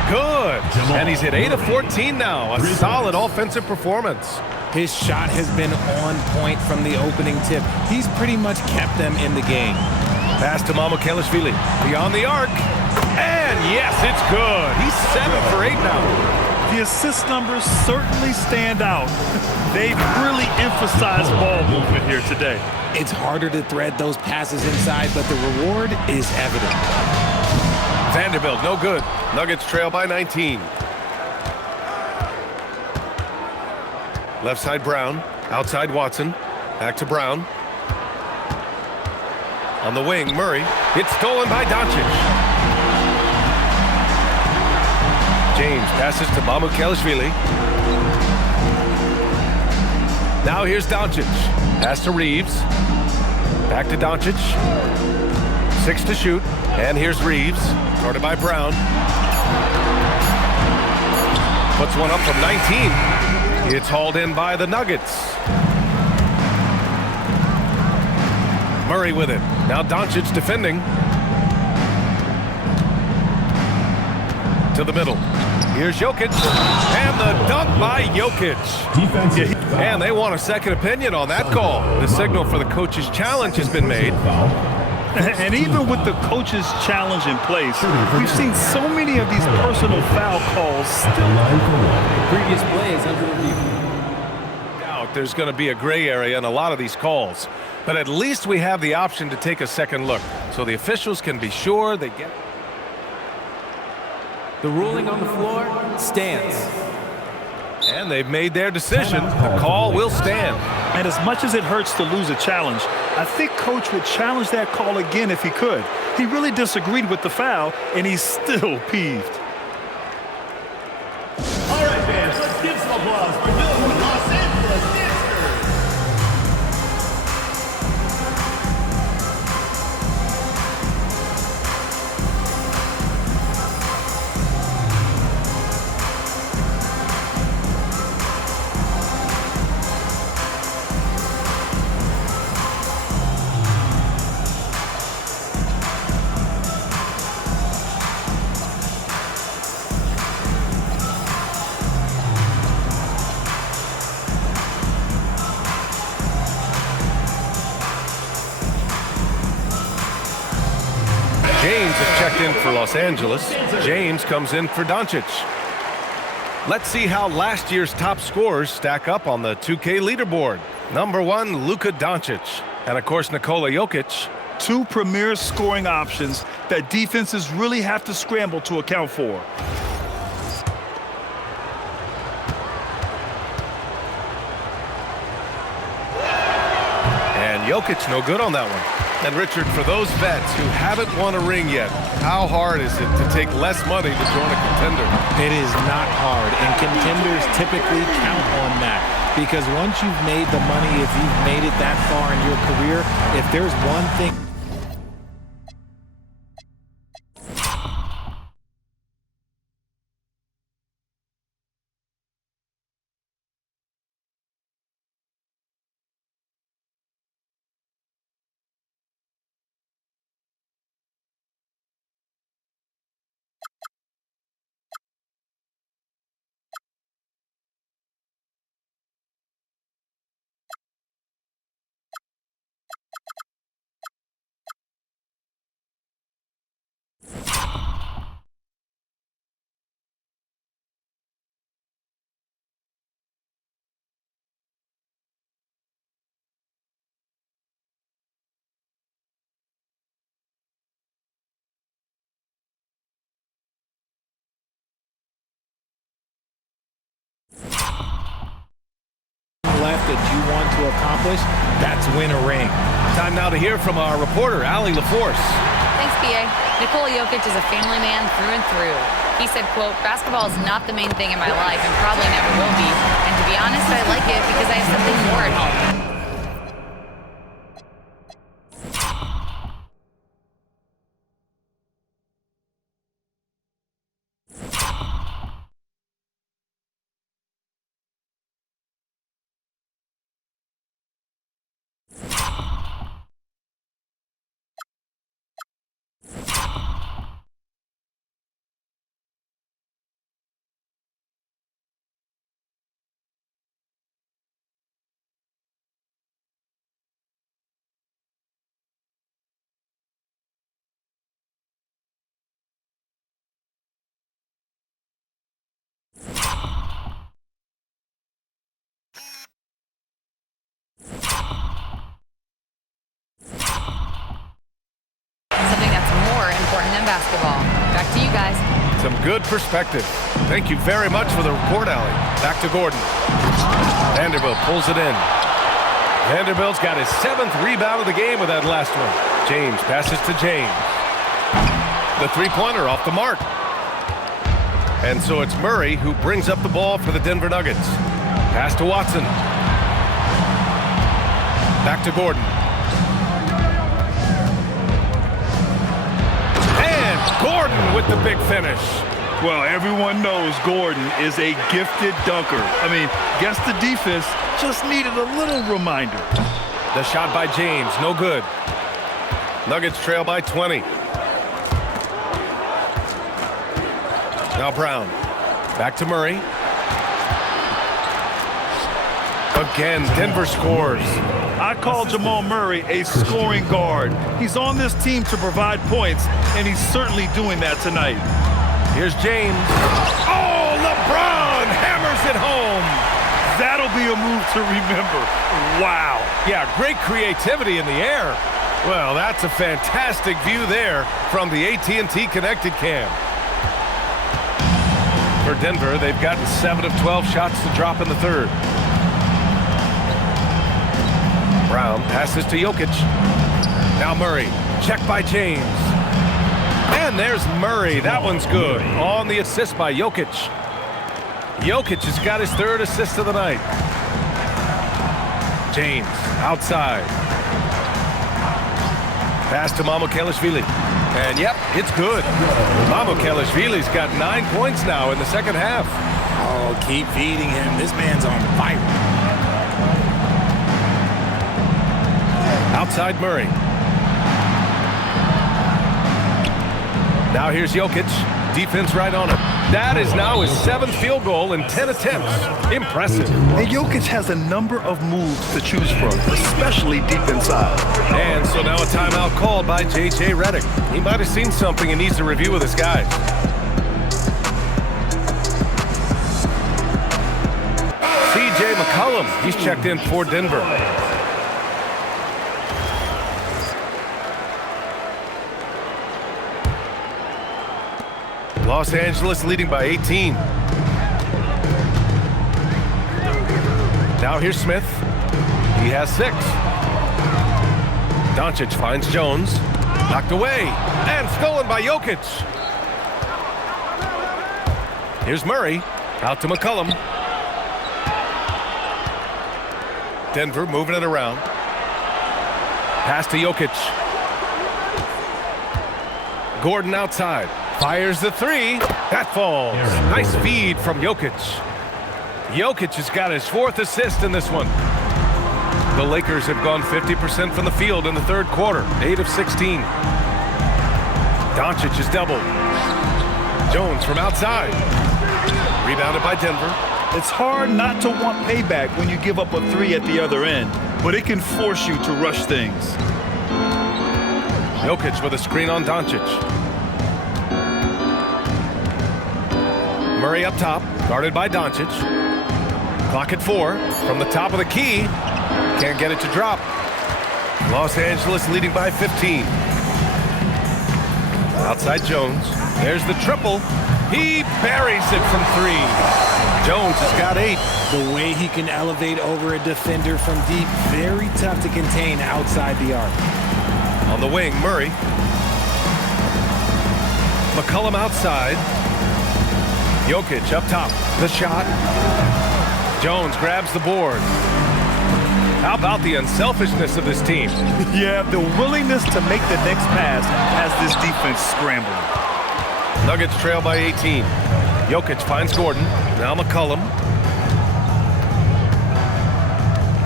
Good. And he's hit 8 of 14 now. A solid offensive performance. His shot has been on point from the opening tip. He's pretty much kept them in the game. Pass to Mamukelashvili. Beyond the arc. And yes, it's good. He's 7 for 8 now. The assist numbers certainly stand out. They've really emphasized ball movement here today. It's harder to thread those passes inside, but the reward is evident. Vanderbilt, no good. Nuggets trail by 19. Left side Brown, outside Watson, back to Brown. On the wing, Murray. It's stolen by Doncic. James passes to Mamukelashvili. Now here's Doncic. Pass to Reeves. Back to Doncic. 6 to shoot. And here's Reeves. Guarded by Brown. Puts one up from 19. It's hauled in by the Nuggets. Murray with it. Now Doncic defending. To the middle. Here's Jokic. And the dunk by Jokic. Defensive foul. And they want a second opinion on that call. The signal for the coach's challenge has been made. And even with the coach's challenge in place, we've seen so many of these personal foul calls still. Previous play is under review. There's going to be a gray area in a lot of these calls. But at least we have the option to take a second look. So the officials can be sure they get... The ruling on the floor stands. And they've made their decision. The call will stand. And as much as it hurts to lose a challenge, I think Coach would challenge that call again if he could. He really disagreed with the foul, and he's still peeved. All right, fans, let's give some applause for the Los Angeles Dancers. James has checked in for Los Angeles. James comes in for Doncic. Let's see how last year's top scorers stack up on the 2K leaderboard. Number 1, Luka Doncic. And of course, Nikola Jokic. Two premier scoring options that defenses really have to scramble to account for. And Jokic no good on that one. And Richard, for those vets who haven't won a ring yet, how hard is it to take less money to join a contender? It is not hard, and contenders typically count on that. Because once you've made the money, if you've made it that far in your career, if there's one thing... left that you want to accomplish, that's win a ring. Time now to hear from our reporter, Allie LaForce. Thanks, PA. Nikola Jokic is a family man through and through. He said, quote, "Basketball is not the main thing in my life and probably never will be. And to be honest, I like it because I have something more at home." scoring them basketball. Back to you guys. Some good perspective. Thank you very much for the report, Allie. Back to Gordon. Vanderbilt pulls it in. Vanderbilt's got his 7th rebound of the game with that last one. James passes to James. The three-pointer off the mark. And so it's Murray who brings up the ball for the Denver Nuggets. Pass to Watson. Back to Gordon. And Gordon with the big finish. Well, everyone knows Gordon is a gifted dunker. I mean, guess the defense just needed a little reminder. The shot by James, no good. Nuggets trail by 20. Now Brown. Back to Murray. Again, Denver scores. I call Jamal Murray a scoring guard. He's on this team to provide points, and he's certainly doing that tonight. Here's James. Oh, LeBron hammers it home. That'll be a move to remember. Wow. Yeah, great creativity in the air. Well, that's a fantastic view there from the AT&T Connected Cam. For Denver, they've gotten 7 of 12 shots to drop in the third. Brown passes to Jokic. Now Murray. Check by James. And there's Murray. That one's good. On the assist by Jokic. Jokic has got his 3rd assist of the night. James outside. Pass to Mamukelashvili. And yep, it's good. Mamukelashvili's got 9 points now in the second half. Oh, keep feeding him. This man's on fire. Outside Murray. Now here's Jokic. Defense right on him. That is now his 7th field goal in 10 attempts. Impressive. And Jokic has a number of moves to choose from, especially deep inside. And so now a timeout called by J.J. Redick. He might have seen something and needs to review with his guys. C.J. McCollum, he's checked in for Denver. Los Angeles leading by 18. Now here's Smith. He has 6. Doncic finds Jones. Knocked away. And stolen by Jokic. Here's Murray. Out to McCollum. Denver moving it around. Pass to Jokic. Gordon outside. Fires the 3. That falls. Nice feed from Jokic. Jokic has got his 4th assist in this one. The Lakers have gone 50% from the field in the third quarter. 8 of 16. Doncic is doubled. Jones from outside. Rebounded by Denver. It's hard not to want payback when you give up a 3 at the other end, but it can force you to rush things. Jokic with a screen on Doncic. Murray up top, guarded by Doncic. Clock at 4. From the top of the key. Can't get it to drop. Los Angeles leading by 15. Outside Jones. There's the triple. He buries it from 3. Jones has got 8. The way he can elevate over a defender from deep, very tough to contain outside the arc. On the wing, Murray. McCollum outside. Jokic up top. The shot. Jones grabs the board. How about the unselfishness of this team? Yeah, the willingness to make the next pass has this defense scrambling. Nuggets trail by 18. Jokic finds Gordon. Now McCollum.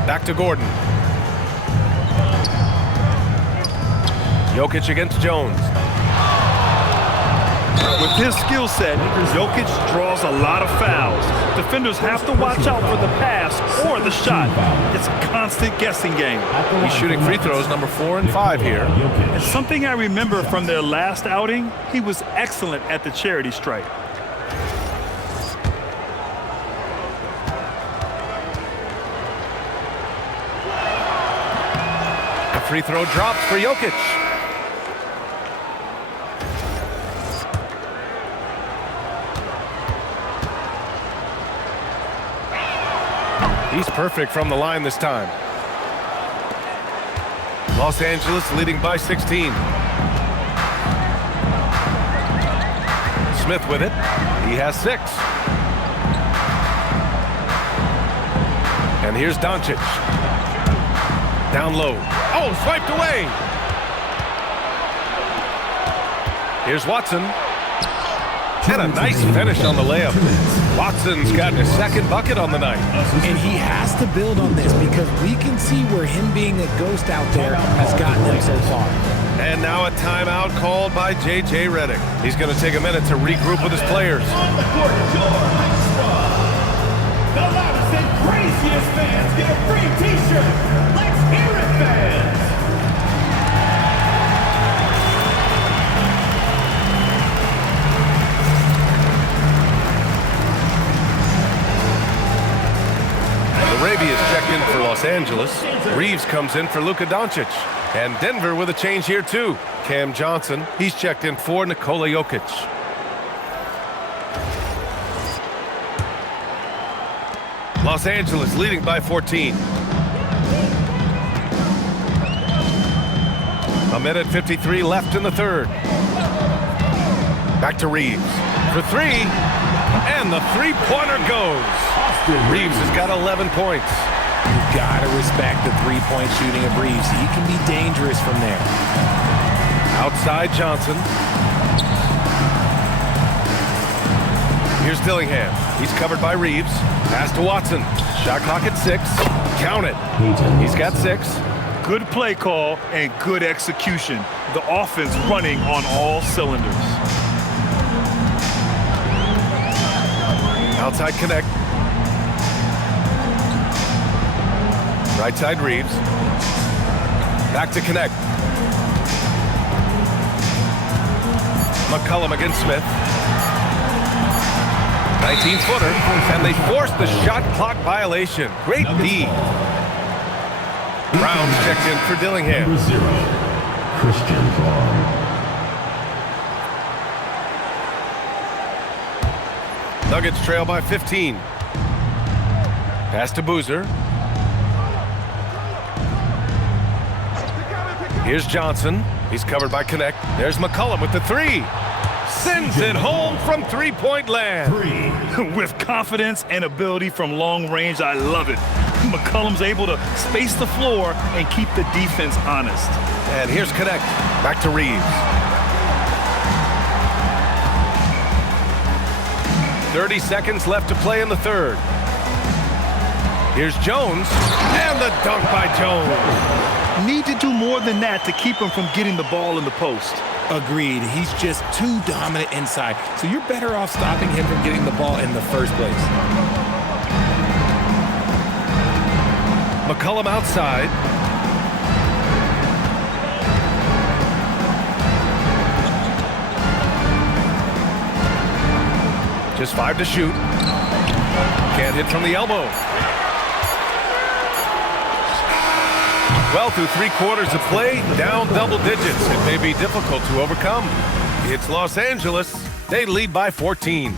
Back to Gordon. Jokic against Jones. With his skill set, Jokic draws a lot of fouls. Defenders have to watch out for the pass or the shot. It's a constant guessing game. He's shooting free throws number 4 and 5 here. And something I remember from their last outing, he was excellent at the charity stripe. The free throw drops for Jokic. He's perfect from the line this time. Los Angeles leading by 16. Smith with it. He has 6. And here's Doncic. Down low. Oh, swiped away. Here's Watson. And a nice finish on the layup. Watson's gotten his 2nd bucket on the night. And he has to build on this because we can see where him being a ghost out there has gotten him so far. And now a timeout called by J.J. Redick. He's going to take a minute to regroup with his players. On the court, your next star. The loudest and craziest fans get a free T-shirt. Let's hear it, fans. Arabia is checked in for Los Angeles. Reeves comes in for Luka Doncic. And Denver with a change here too. Cam Johnson, he's checked in for Nikola Jokic. Los Angeles leading by 14. A minute 53 left in the 3rd. Back to Reeves for 3. And the 3-pointer goes. Reeves has got 11 points. You gotta respect the 3-point shooting of Reeves. He can be dangerous from there. Outside Johnson. Here's Dillingham. He's covered by Reeves. Pass to Watson. Shot clock at 6. Count it. He's got 6. Good play call and good execution. The offense running on all cylinders. Outside connect. Right side Reeves. Back to connect. McCollum against Smith. 19-footer. And they forced the shot clock violation. Great D. Brown's checked in for Dillingham. Number 0, Christian Braun. Nuggets trail by 15. Pass to Boozer. Here's Johnson. He's covered by Connect. There's McCollum with the 3. Sends it home from 3-point land. 3. With confidence and ability from long range, I love it. McCollum's able to space the floor and keep the defense honest. And here's Connect. Back to Reeves. 30 seconds left to play in the 3rd. Here's Jones. And the dunk by Jones. Need to do more than that to keep him from getting the ball in the post. Agreed. He's just too dominant inside. So you're better off stopping him from getting the ball in the first place. McCollum outside. Just 5 to shoot. Can't hit from the elbow. Well, through 3 quarters of play, down double digits. It may be difficult to overcome. It's Los Angeles. They lead by 14.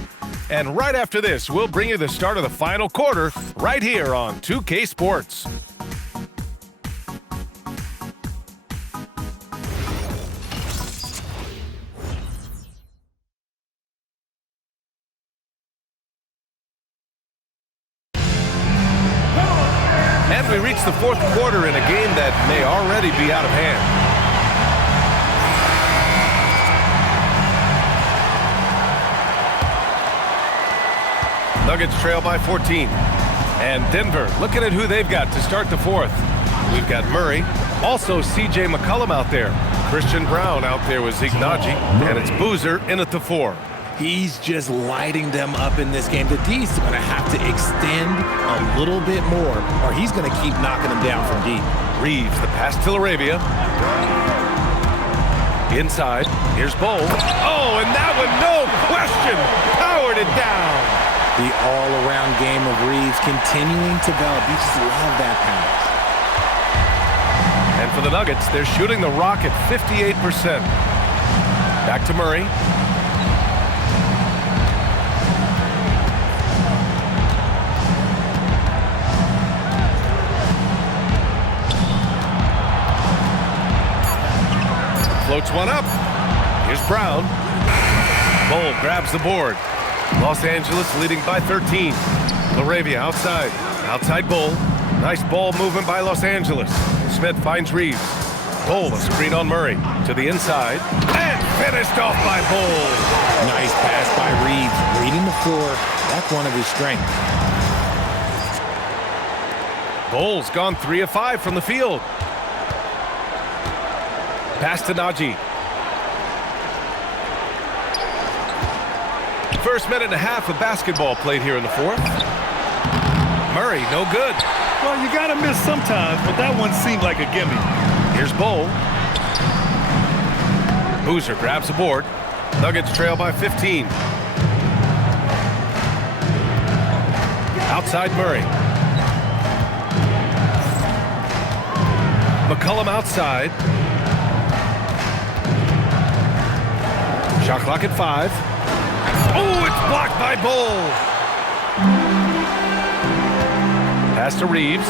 And right after this, we'll bring you the start of the final quarter right here on 2K Sports. And we reach the 4th quarter in a game that may already be out of hand. Nuggets trail by 14. And Denver looking at who they've got to start the 4th. We've got Murray, also C.J. McCollum out there. Christian Brown out there with Zeke Naji, and it's Boozer in at the 4. He's just lighting them up in this game. The D's going to have to extend a little bit more, or he's going to keep knocking them down from deep. Reeves, the pass to Arabia. Inside, here's Bowl. Oh, and that one, no question, powered it down. The all-around game of Reeves continuing to develop. You just love that pass. And for the Nuggets, they're shooting the rock at 58%. Back to Murray. Floats one up. Here's Brown. Bull grabs the board. Los Angeles leading by 13. LaRavia outside. Outside Bull. Nice ball movement by Los Angeles. Smith finds Reeves. Bull, a screen on Murray. To the inside. And finished off by Bull. Nice pass by Reeves. Reading the floor. That's one of his strengths. Bull's gone 3 of 5 from the field. Pass to Najee. First minute and a half of basketball played here in the fourth. Murray, no good. Well, you got to miss sometimes, but that one seemed like a gimme. Here's Bull. Boozer grabs the board. Nuggets trail by 15. Outside Murray. McCollum outside. Shot clock at 5. Oh, it's blocked by Bull. Pass to Reeves.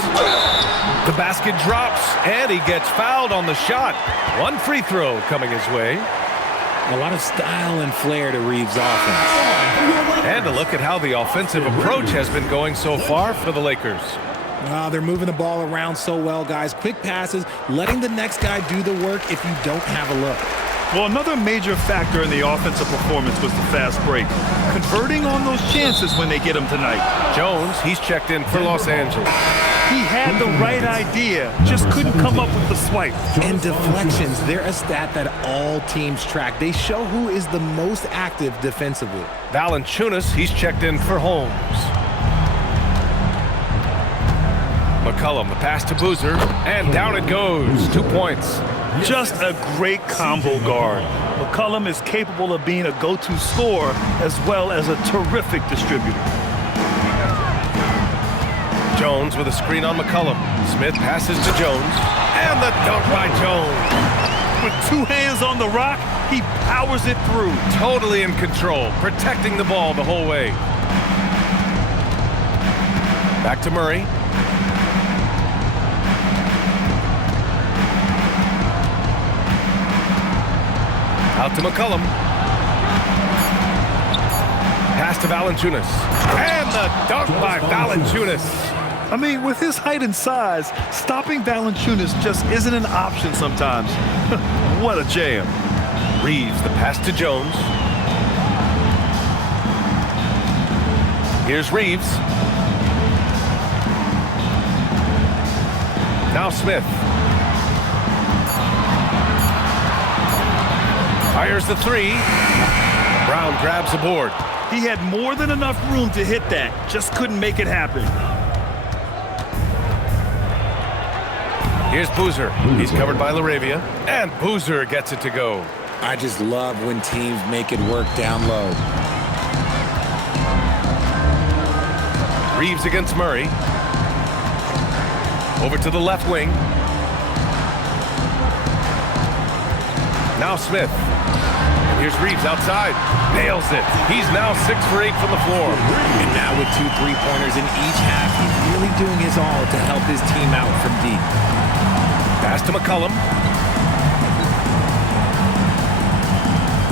The basket drops, and he gets fouled on the shot. One free throw coming his way. A lot of style and flair to Reeves' offense. And a look at how the offensive approach has been going so far for the Lakers. They're moving the ball around so well, guys. Quick passes, letting the next guy do the work if you don't have a look. Well, another major factor in the offensive performance was the fast break. Converting on those chances when they get them tonight. Jones, he's checked in for Los Angeles. He had the right idea, just couldn't come up with the swipe. And deflections, they're a stat that all teams track. They show who is the most active defensively. Valanciunas, he's checked in for Holmes. McCollum, the pass to Boozer, and down it goes. 2 points. Just a great combo guard. McCollum is capable of being a go-to scorer as well as a terrific distributor. Jones with a screen on McCollum. Smith passes to Jones, and the dunk by Jones. With 2 hands on the rock, he powers it through. Totally in control, protecting the ball the whole way. Back to Murray. Out to McCollum. Pass to Valanciunas. And the dunk by Valanciunas. I mean, with his height and size, stopping Valanciunas just isn't an option sometimes. What a jam. Reeves, the pass to Jones. Here's Reeves. Now Smith. Fires the 3. Brown grabs the board. He had more than enough room to hit that. Just couldn't make it happen. Here's Boozer. He's covered by LaRavia. And Boozer gets it to go. I just love when teams make it work down low. Reeves against Murray. Over to the left wing. Now Smith. Here's Reeves outside. Nails it. He's now 6 for 8 from the floor. And now with 2 3-pointers in each half, he's really doing his all to help his team out from deep. Pass to McCollum.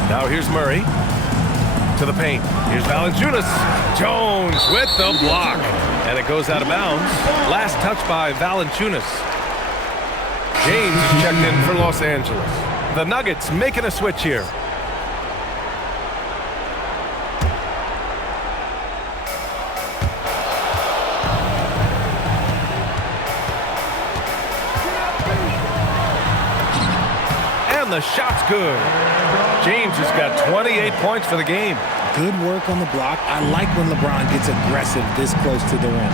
Now here's Murray. To the paint. Here's Valanciunas. Jones with the block. And it goes out of bounds. Last touch by Valanciunas. James is checked in for Los Angeles. The Nuggets making a switch here. The shot's good. James has got 28 points for the game. Good work on the block. I like when LeBron gets aggressive this close to the rim.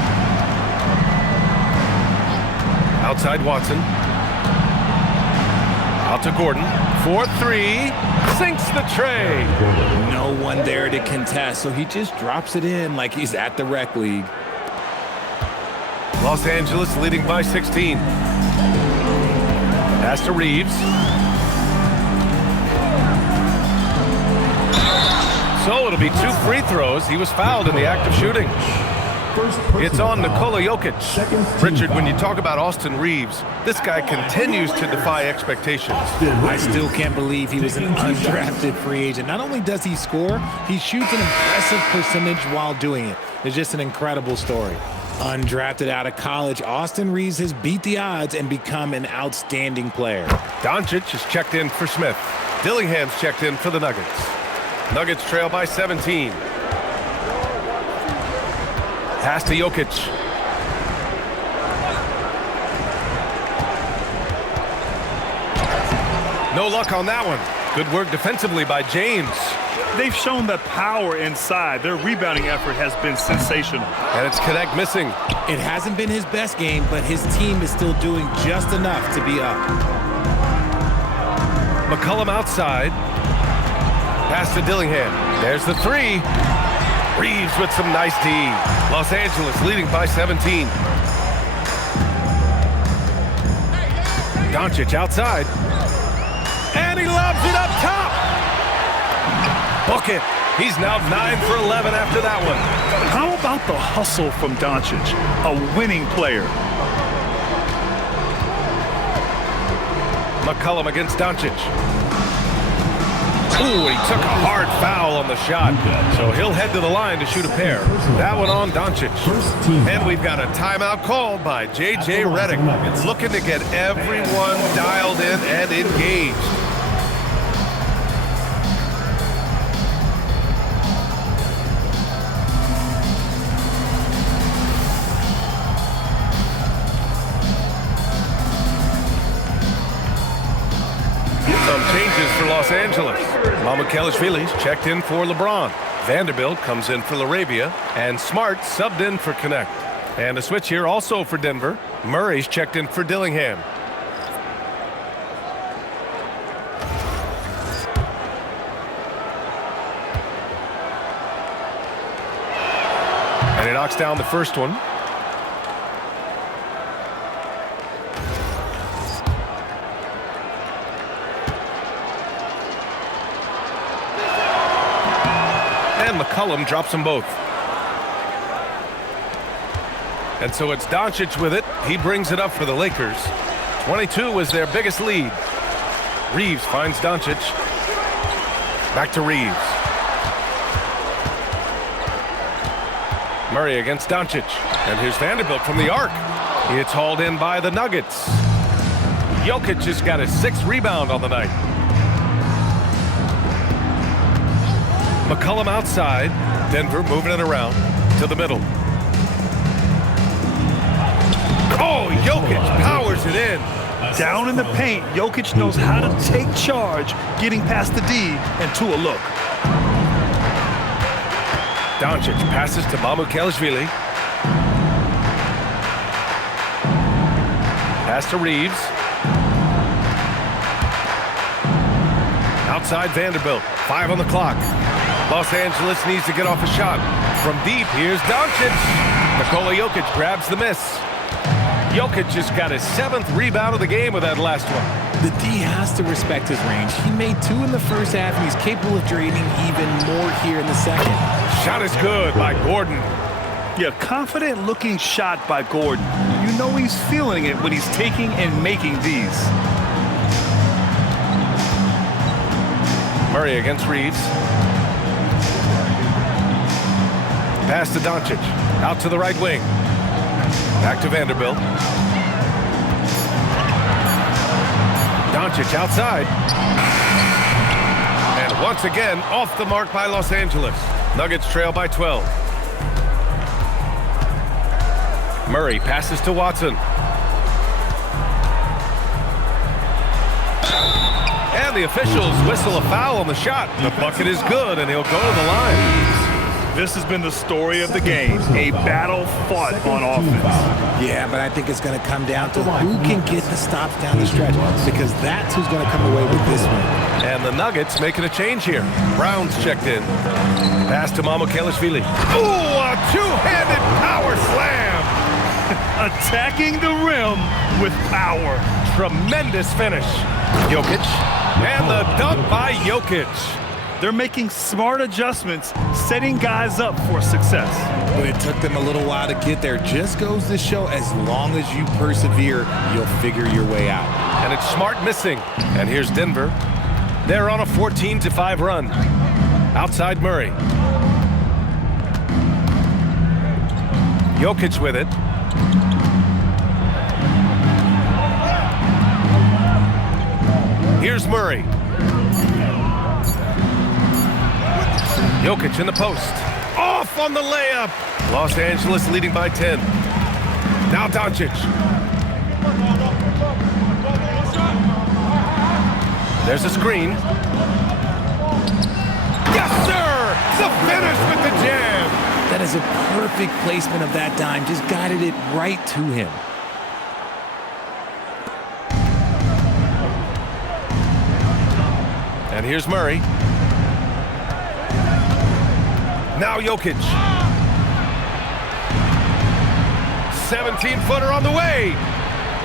Outside Watson. Out to Gordon. 4-3. Sinks the tray. No one there to contest, so he just drops it in like he's at the rec league. Los Angeles leading by 16. Pass to Reeves. So it'll be 2 free throws. He was fouled in the act of shooting. It's on Nikola Jokic. Richard, when you talk about Austin Reeves, this guy continues to defy expectations. I still can't believe he was an undrafted free agent. Not only does he score, he shoots an impressive percentage while doing it. It's just an incredible story. Undrafted out of college, Austin Reeves has beat the odds and become an outstanding player. Doncic is checked in for Smith. Dillingham's checked in for the Nuggets. Nuggets trail by 17. Pass to Jokic. No luck on that one. Good work defensively by James. They've shown that power inside. Their rebounding effort has been sensational. And it's Connect missing. It hasn't been his best game, but his team is still doing just enough to be up. McCollum outside. Pass to Dillingham. There's the three. Reeves with some nice D. Los Angeles leading by 17. Doncic outside. And he lobs it up top. Book it. He's now 9 for 11 after that one. How about the hustle from Doncic, a winning player? McCollum against Doncic. Ooh, he took a hard foul on the shot, so he'll head to the line to shoot a pair. That one on Doncic. And we've got a timeout called by J.J. Redick. Looking to get everyone dialed in and engaged. Some changes for Los Angeles. Mamukelashvili's checked in for LeBron. Vanderbilt comes in for LaRavia. And Smart subbed in for Connect. And a switch here also for Denver. Murray's checked in for Dillingham. And he knocks down the first one. And McCollum drops them both. And so it's Doncic with it. He brings it up for the Lakers. 22 is their biggest lead. Reeves finds Doncic. Back to Reeves. Murray against Doncic. And here's Vanderbilt from the arc. It's hauled in by the Nuggets. Jokic just got his 6th rebound on the night. McCollum outside. Denver moving it around to the middle. Oh, Jokic powers it in. Down in the paint, Jokic knows how to take charge, getting past the D and to a look. Doncic passes to Mamukelashvili. Pass to Reeves. Outside Vanderbilt. 5 on the clock. Los Angeles needs to get off a shot. From deep, here's Doncic. Nikola Jokic grabs the miss. Jokic just got his 7th rebound of the game with that last one. The D has to respect his range. He made 2 in the first half, and he's capable of draining even more here in the second. Shot is good by Gordon. Yeah, confident-looking shot by Gordon. You know he's feeling it when he's taking and making these. Murray against Reeves. Pass to Doncic. Out to the right wing. Back to Vanderbilt. Doncic outside. And once again, off the mark by Los Angeles. Nuggets trail by 12. Murray passes to Watson. And the officials whistle a foul on the shot. The bucket is good, and he'll go to the line. This has been the story of the game, a battle fought on offense. Yeah, but I think it's going to come down to who can get the stops down the stretch, because that's who's going to come away with this one. And the Nuggets making a change here. Brown's checked in. Pass to Mamukelashvili. Ooh, a two-handed power slam. Attacking the rim with power. Tremendous finish. Jokic. And the dunk by Jokic. They're making smart adjustments, setting guys up for success. But it took them a little while to get there. Just goes to show, as long as you persevere, you'll figure your way out. And it's Smart missing. And here's Denver. They're on a 14-5 run. Outside Murray. Jokic with it. Here's Murray. Jokic in the post. Off on the layup. Los Angeles leading by 10. Now Doncic. There's a screen. Yes, sir! The finish with the jam. That is a perfect placement of that dime. Just guided it right to him. And here's Murray. Now Jokic. 17-footer on the way.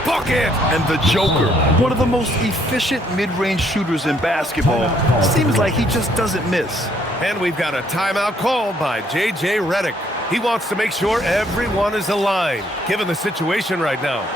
Bucket! And the Joker, one of the most efficient mid-range shooters in basketball. Seems like he just doesn't miss. And we've got a timeout called by J.J. Redick. He wants to make sure everyone is aligned, given the situation right now.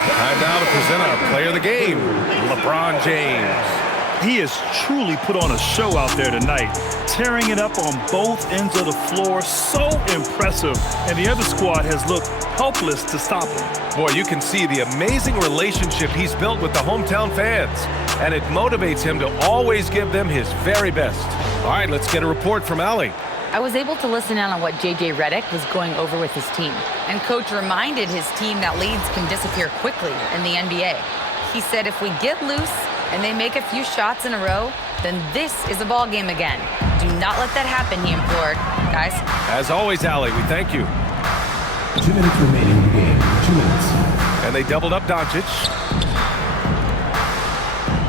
Time now to present our player of the game, LeBron James. He has truly put on a show out there tonight, tearing it up on both ends of the floor. So impressive. And the other squad has looked helpless to stop him. Boy, you can see the amazing relationship he's built with the hometown fans, and it motivates him to always give them his very best. All right, let's get a report from Allie. I was able to listen in on what J.J. Redick was going over with his team. And Coach reminded his team that leads can disappear quickly in the NBA. He said if we get loose and they make a few shots in a row, then this is a ball game again. Do not let that happen, he implored. Guys. As always, Allie, we thank you. 2 minutes remaining in the game. 2 minutes. And they doubled up Doncic.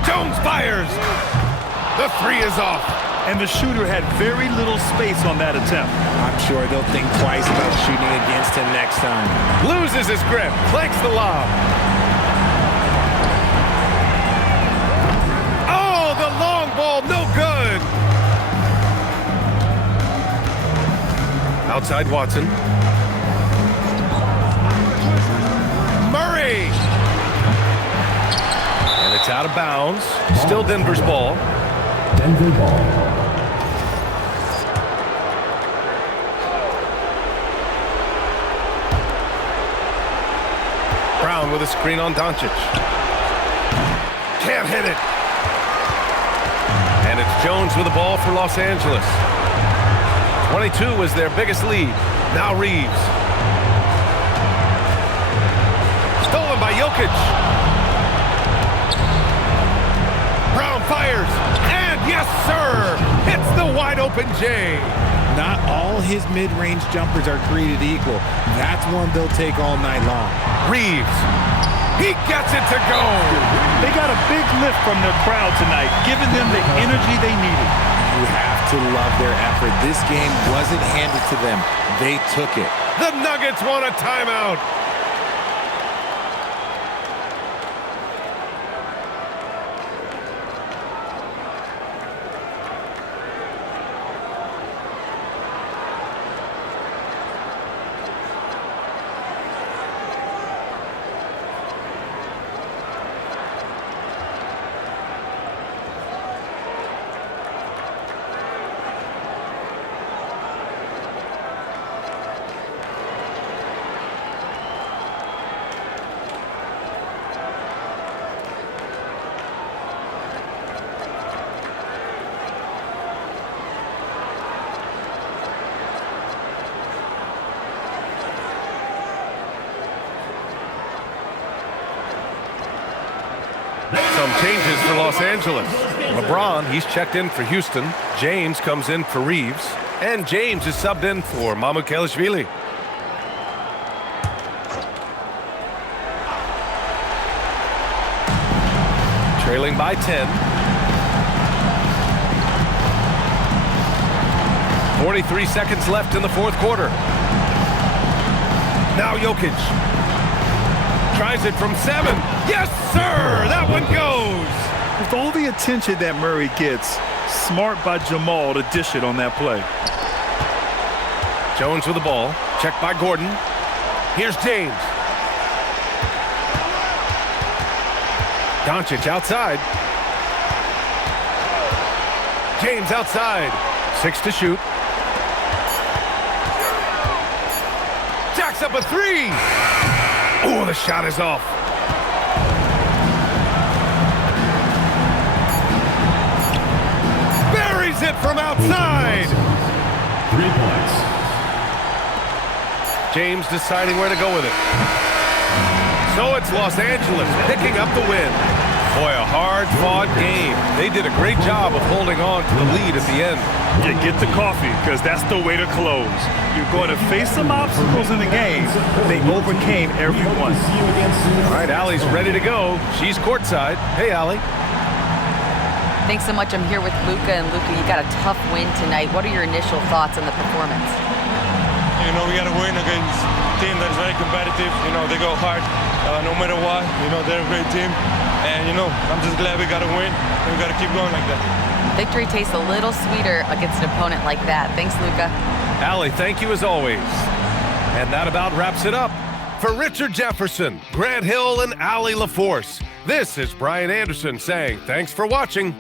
Jones fires. The three is off. And the shooter had very little space on that attempt. I'm sure they'll think twice about shooting against him next time. Loses his grip. Clanks the lob. Oh, the long ball. No good. Outside Watson. Murray. And it's out of bounds. Still Denver's ball. Denver ball. Brown with a screen on Doncic. Can't hit it. And it's Jones with the ball for Los Angeles. 22 was their biggest lead. Now Reeves. Stolen by Jokic. Brown fires. And yes, sir! Hits the wide open J. Not all his mid-range jumpers are created equal. That's one they'll take all night long. Reeves. He gets it to go. They got a big lift from their crowd tonight, giving them the energy they needed. You have to love their effort. This game wasn't handed to them. They took it. The Nuggets want a timeout. Some changes for Los Angeles. LeBron, he's checked in for Houston. James comes in for Reeves. And James is subbed in for Mamukelashvili. trailing by 10. 43 seconds left in the fourth quarter. Now Jokic tries it from 7. Yes, sir! That one goes! With all the attention that Murray gets, smart by Jamal to dish it on that play. Jones with the ball. Checked by Gordon. Here's James. Doncic outside. James outside. 6 to shoot. Jacks up a 3. Oh, the shot is off. Buries it from outside. 3 points. James deciding where to go with it. So it's Los Angeles picking up the win. Boy, a hard-fought game. They did a great job of holding on to the lead at the end. Yeah, get the coffee, because that's the way to close. You're going to face some obstacles in the game. They overcame every one. All right, Allie's ready to go. She's courtside. Hey, Allie. Thanks so much. I'm here with Luka, and Luka, you got a tough win tonight. What are your initial thoughts on the performance? You know, we got to win against a team that's very competitive. You know, they go hard no matter what. You know, they're a great team. And, you know, I'm just glad we got to win, and we got to keep going like that. Victory tastes a little sweeter against an opponent like that. Thanks, Luka. Allie, thank you as always. And that about wraps it up. For Richard Jefferson, Grant Hill, and Allie LaForce, this is Brian Anderson saying thanks for watching.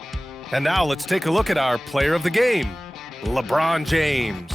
And now let's take a look at our player of the game, LeBron James.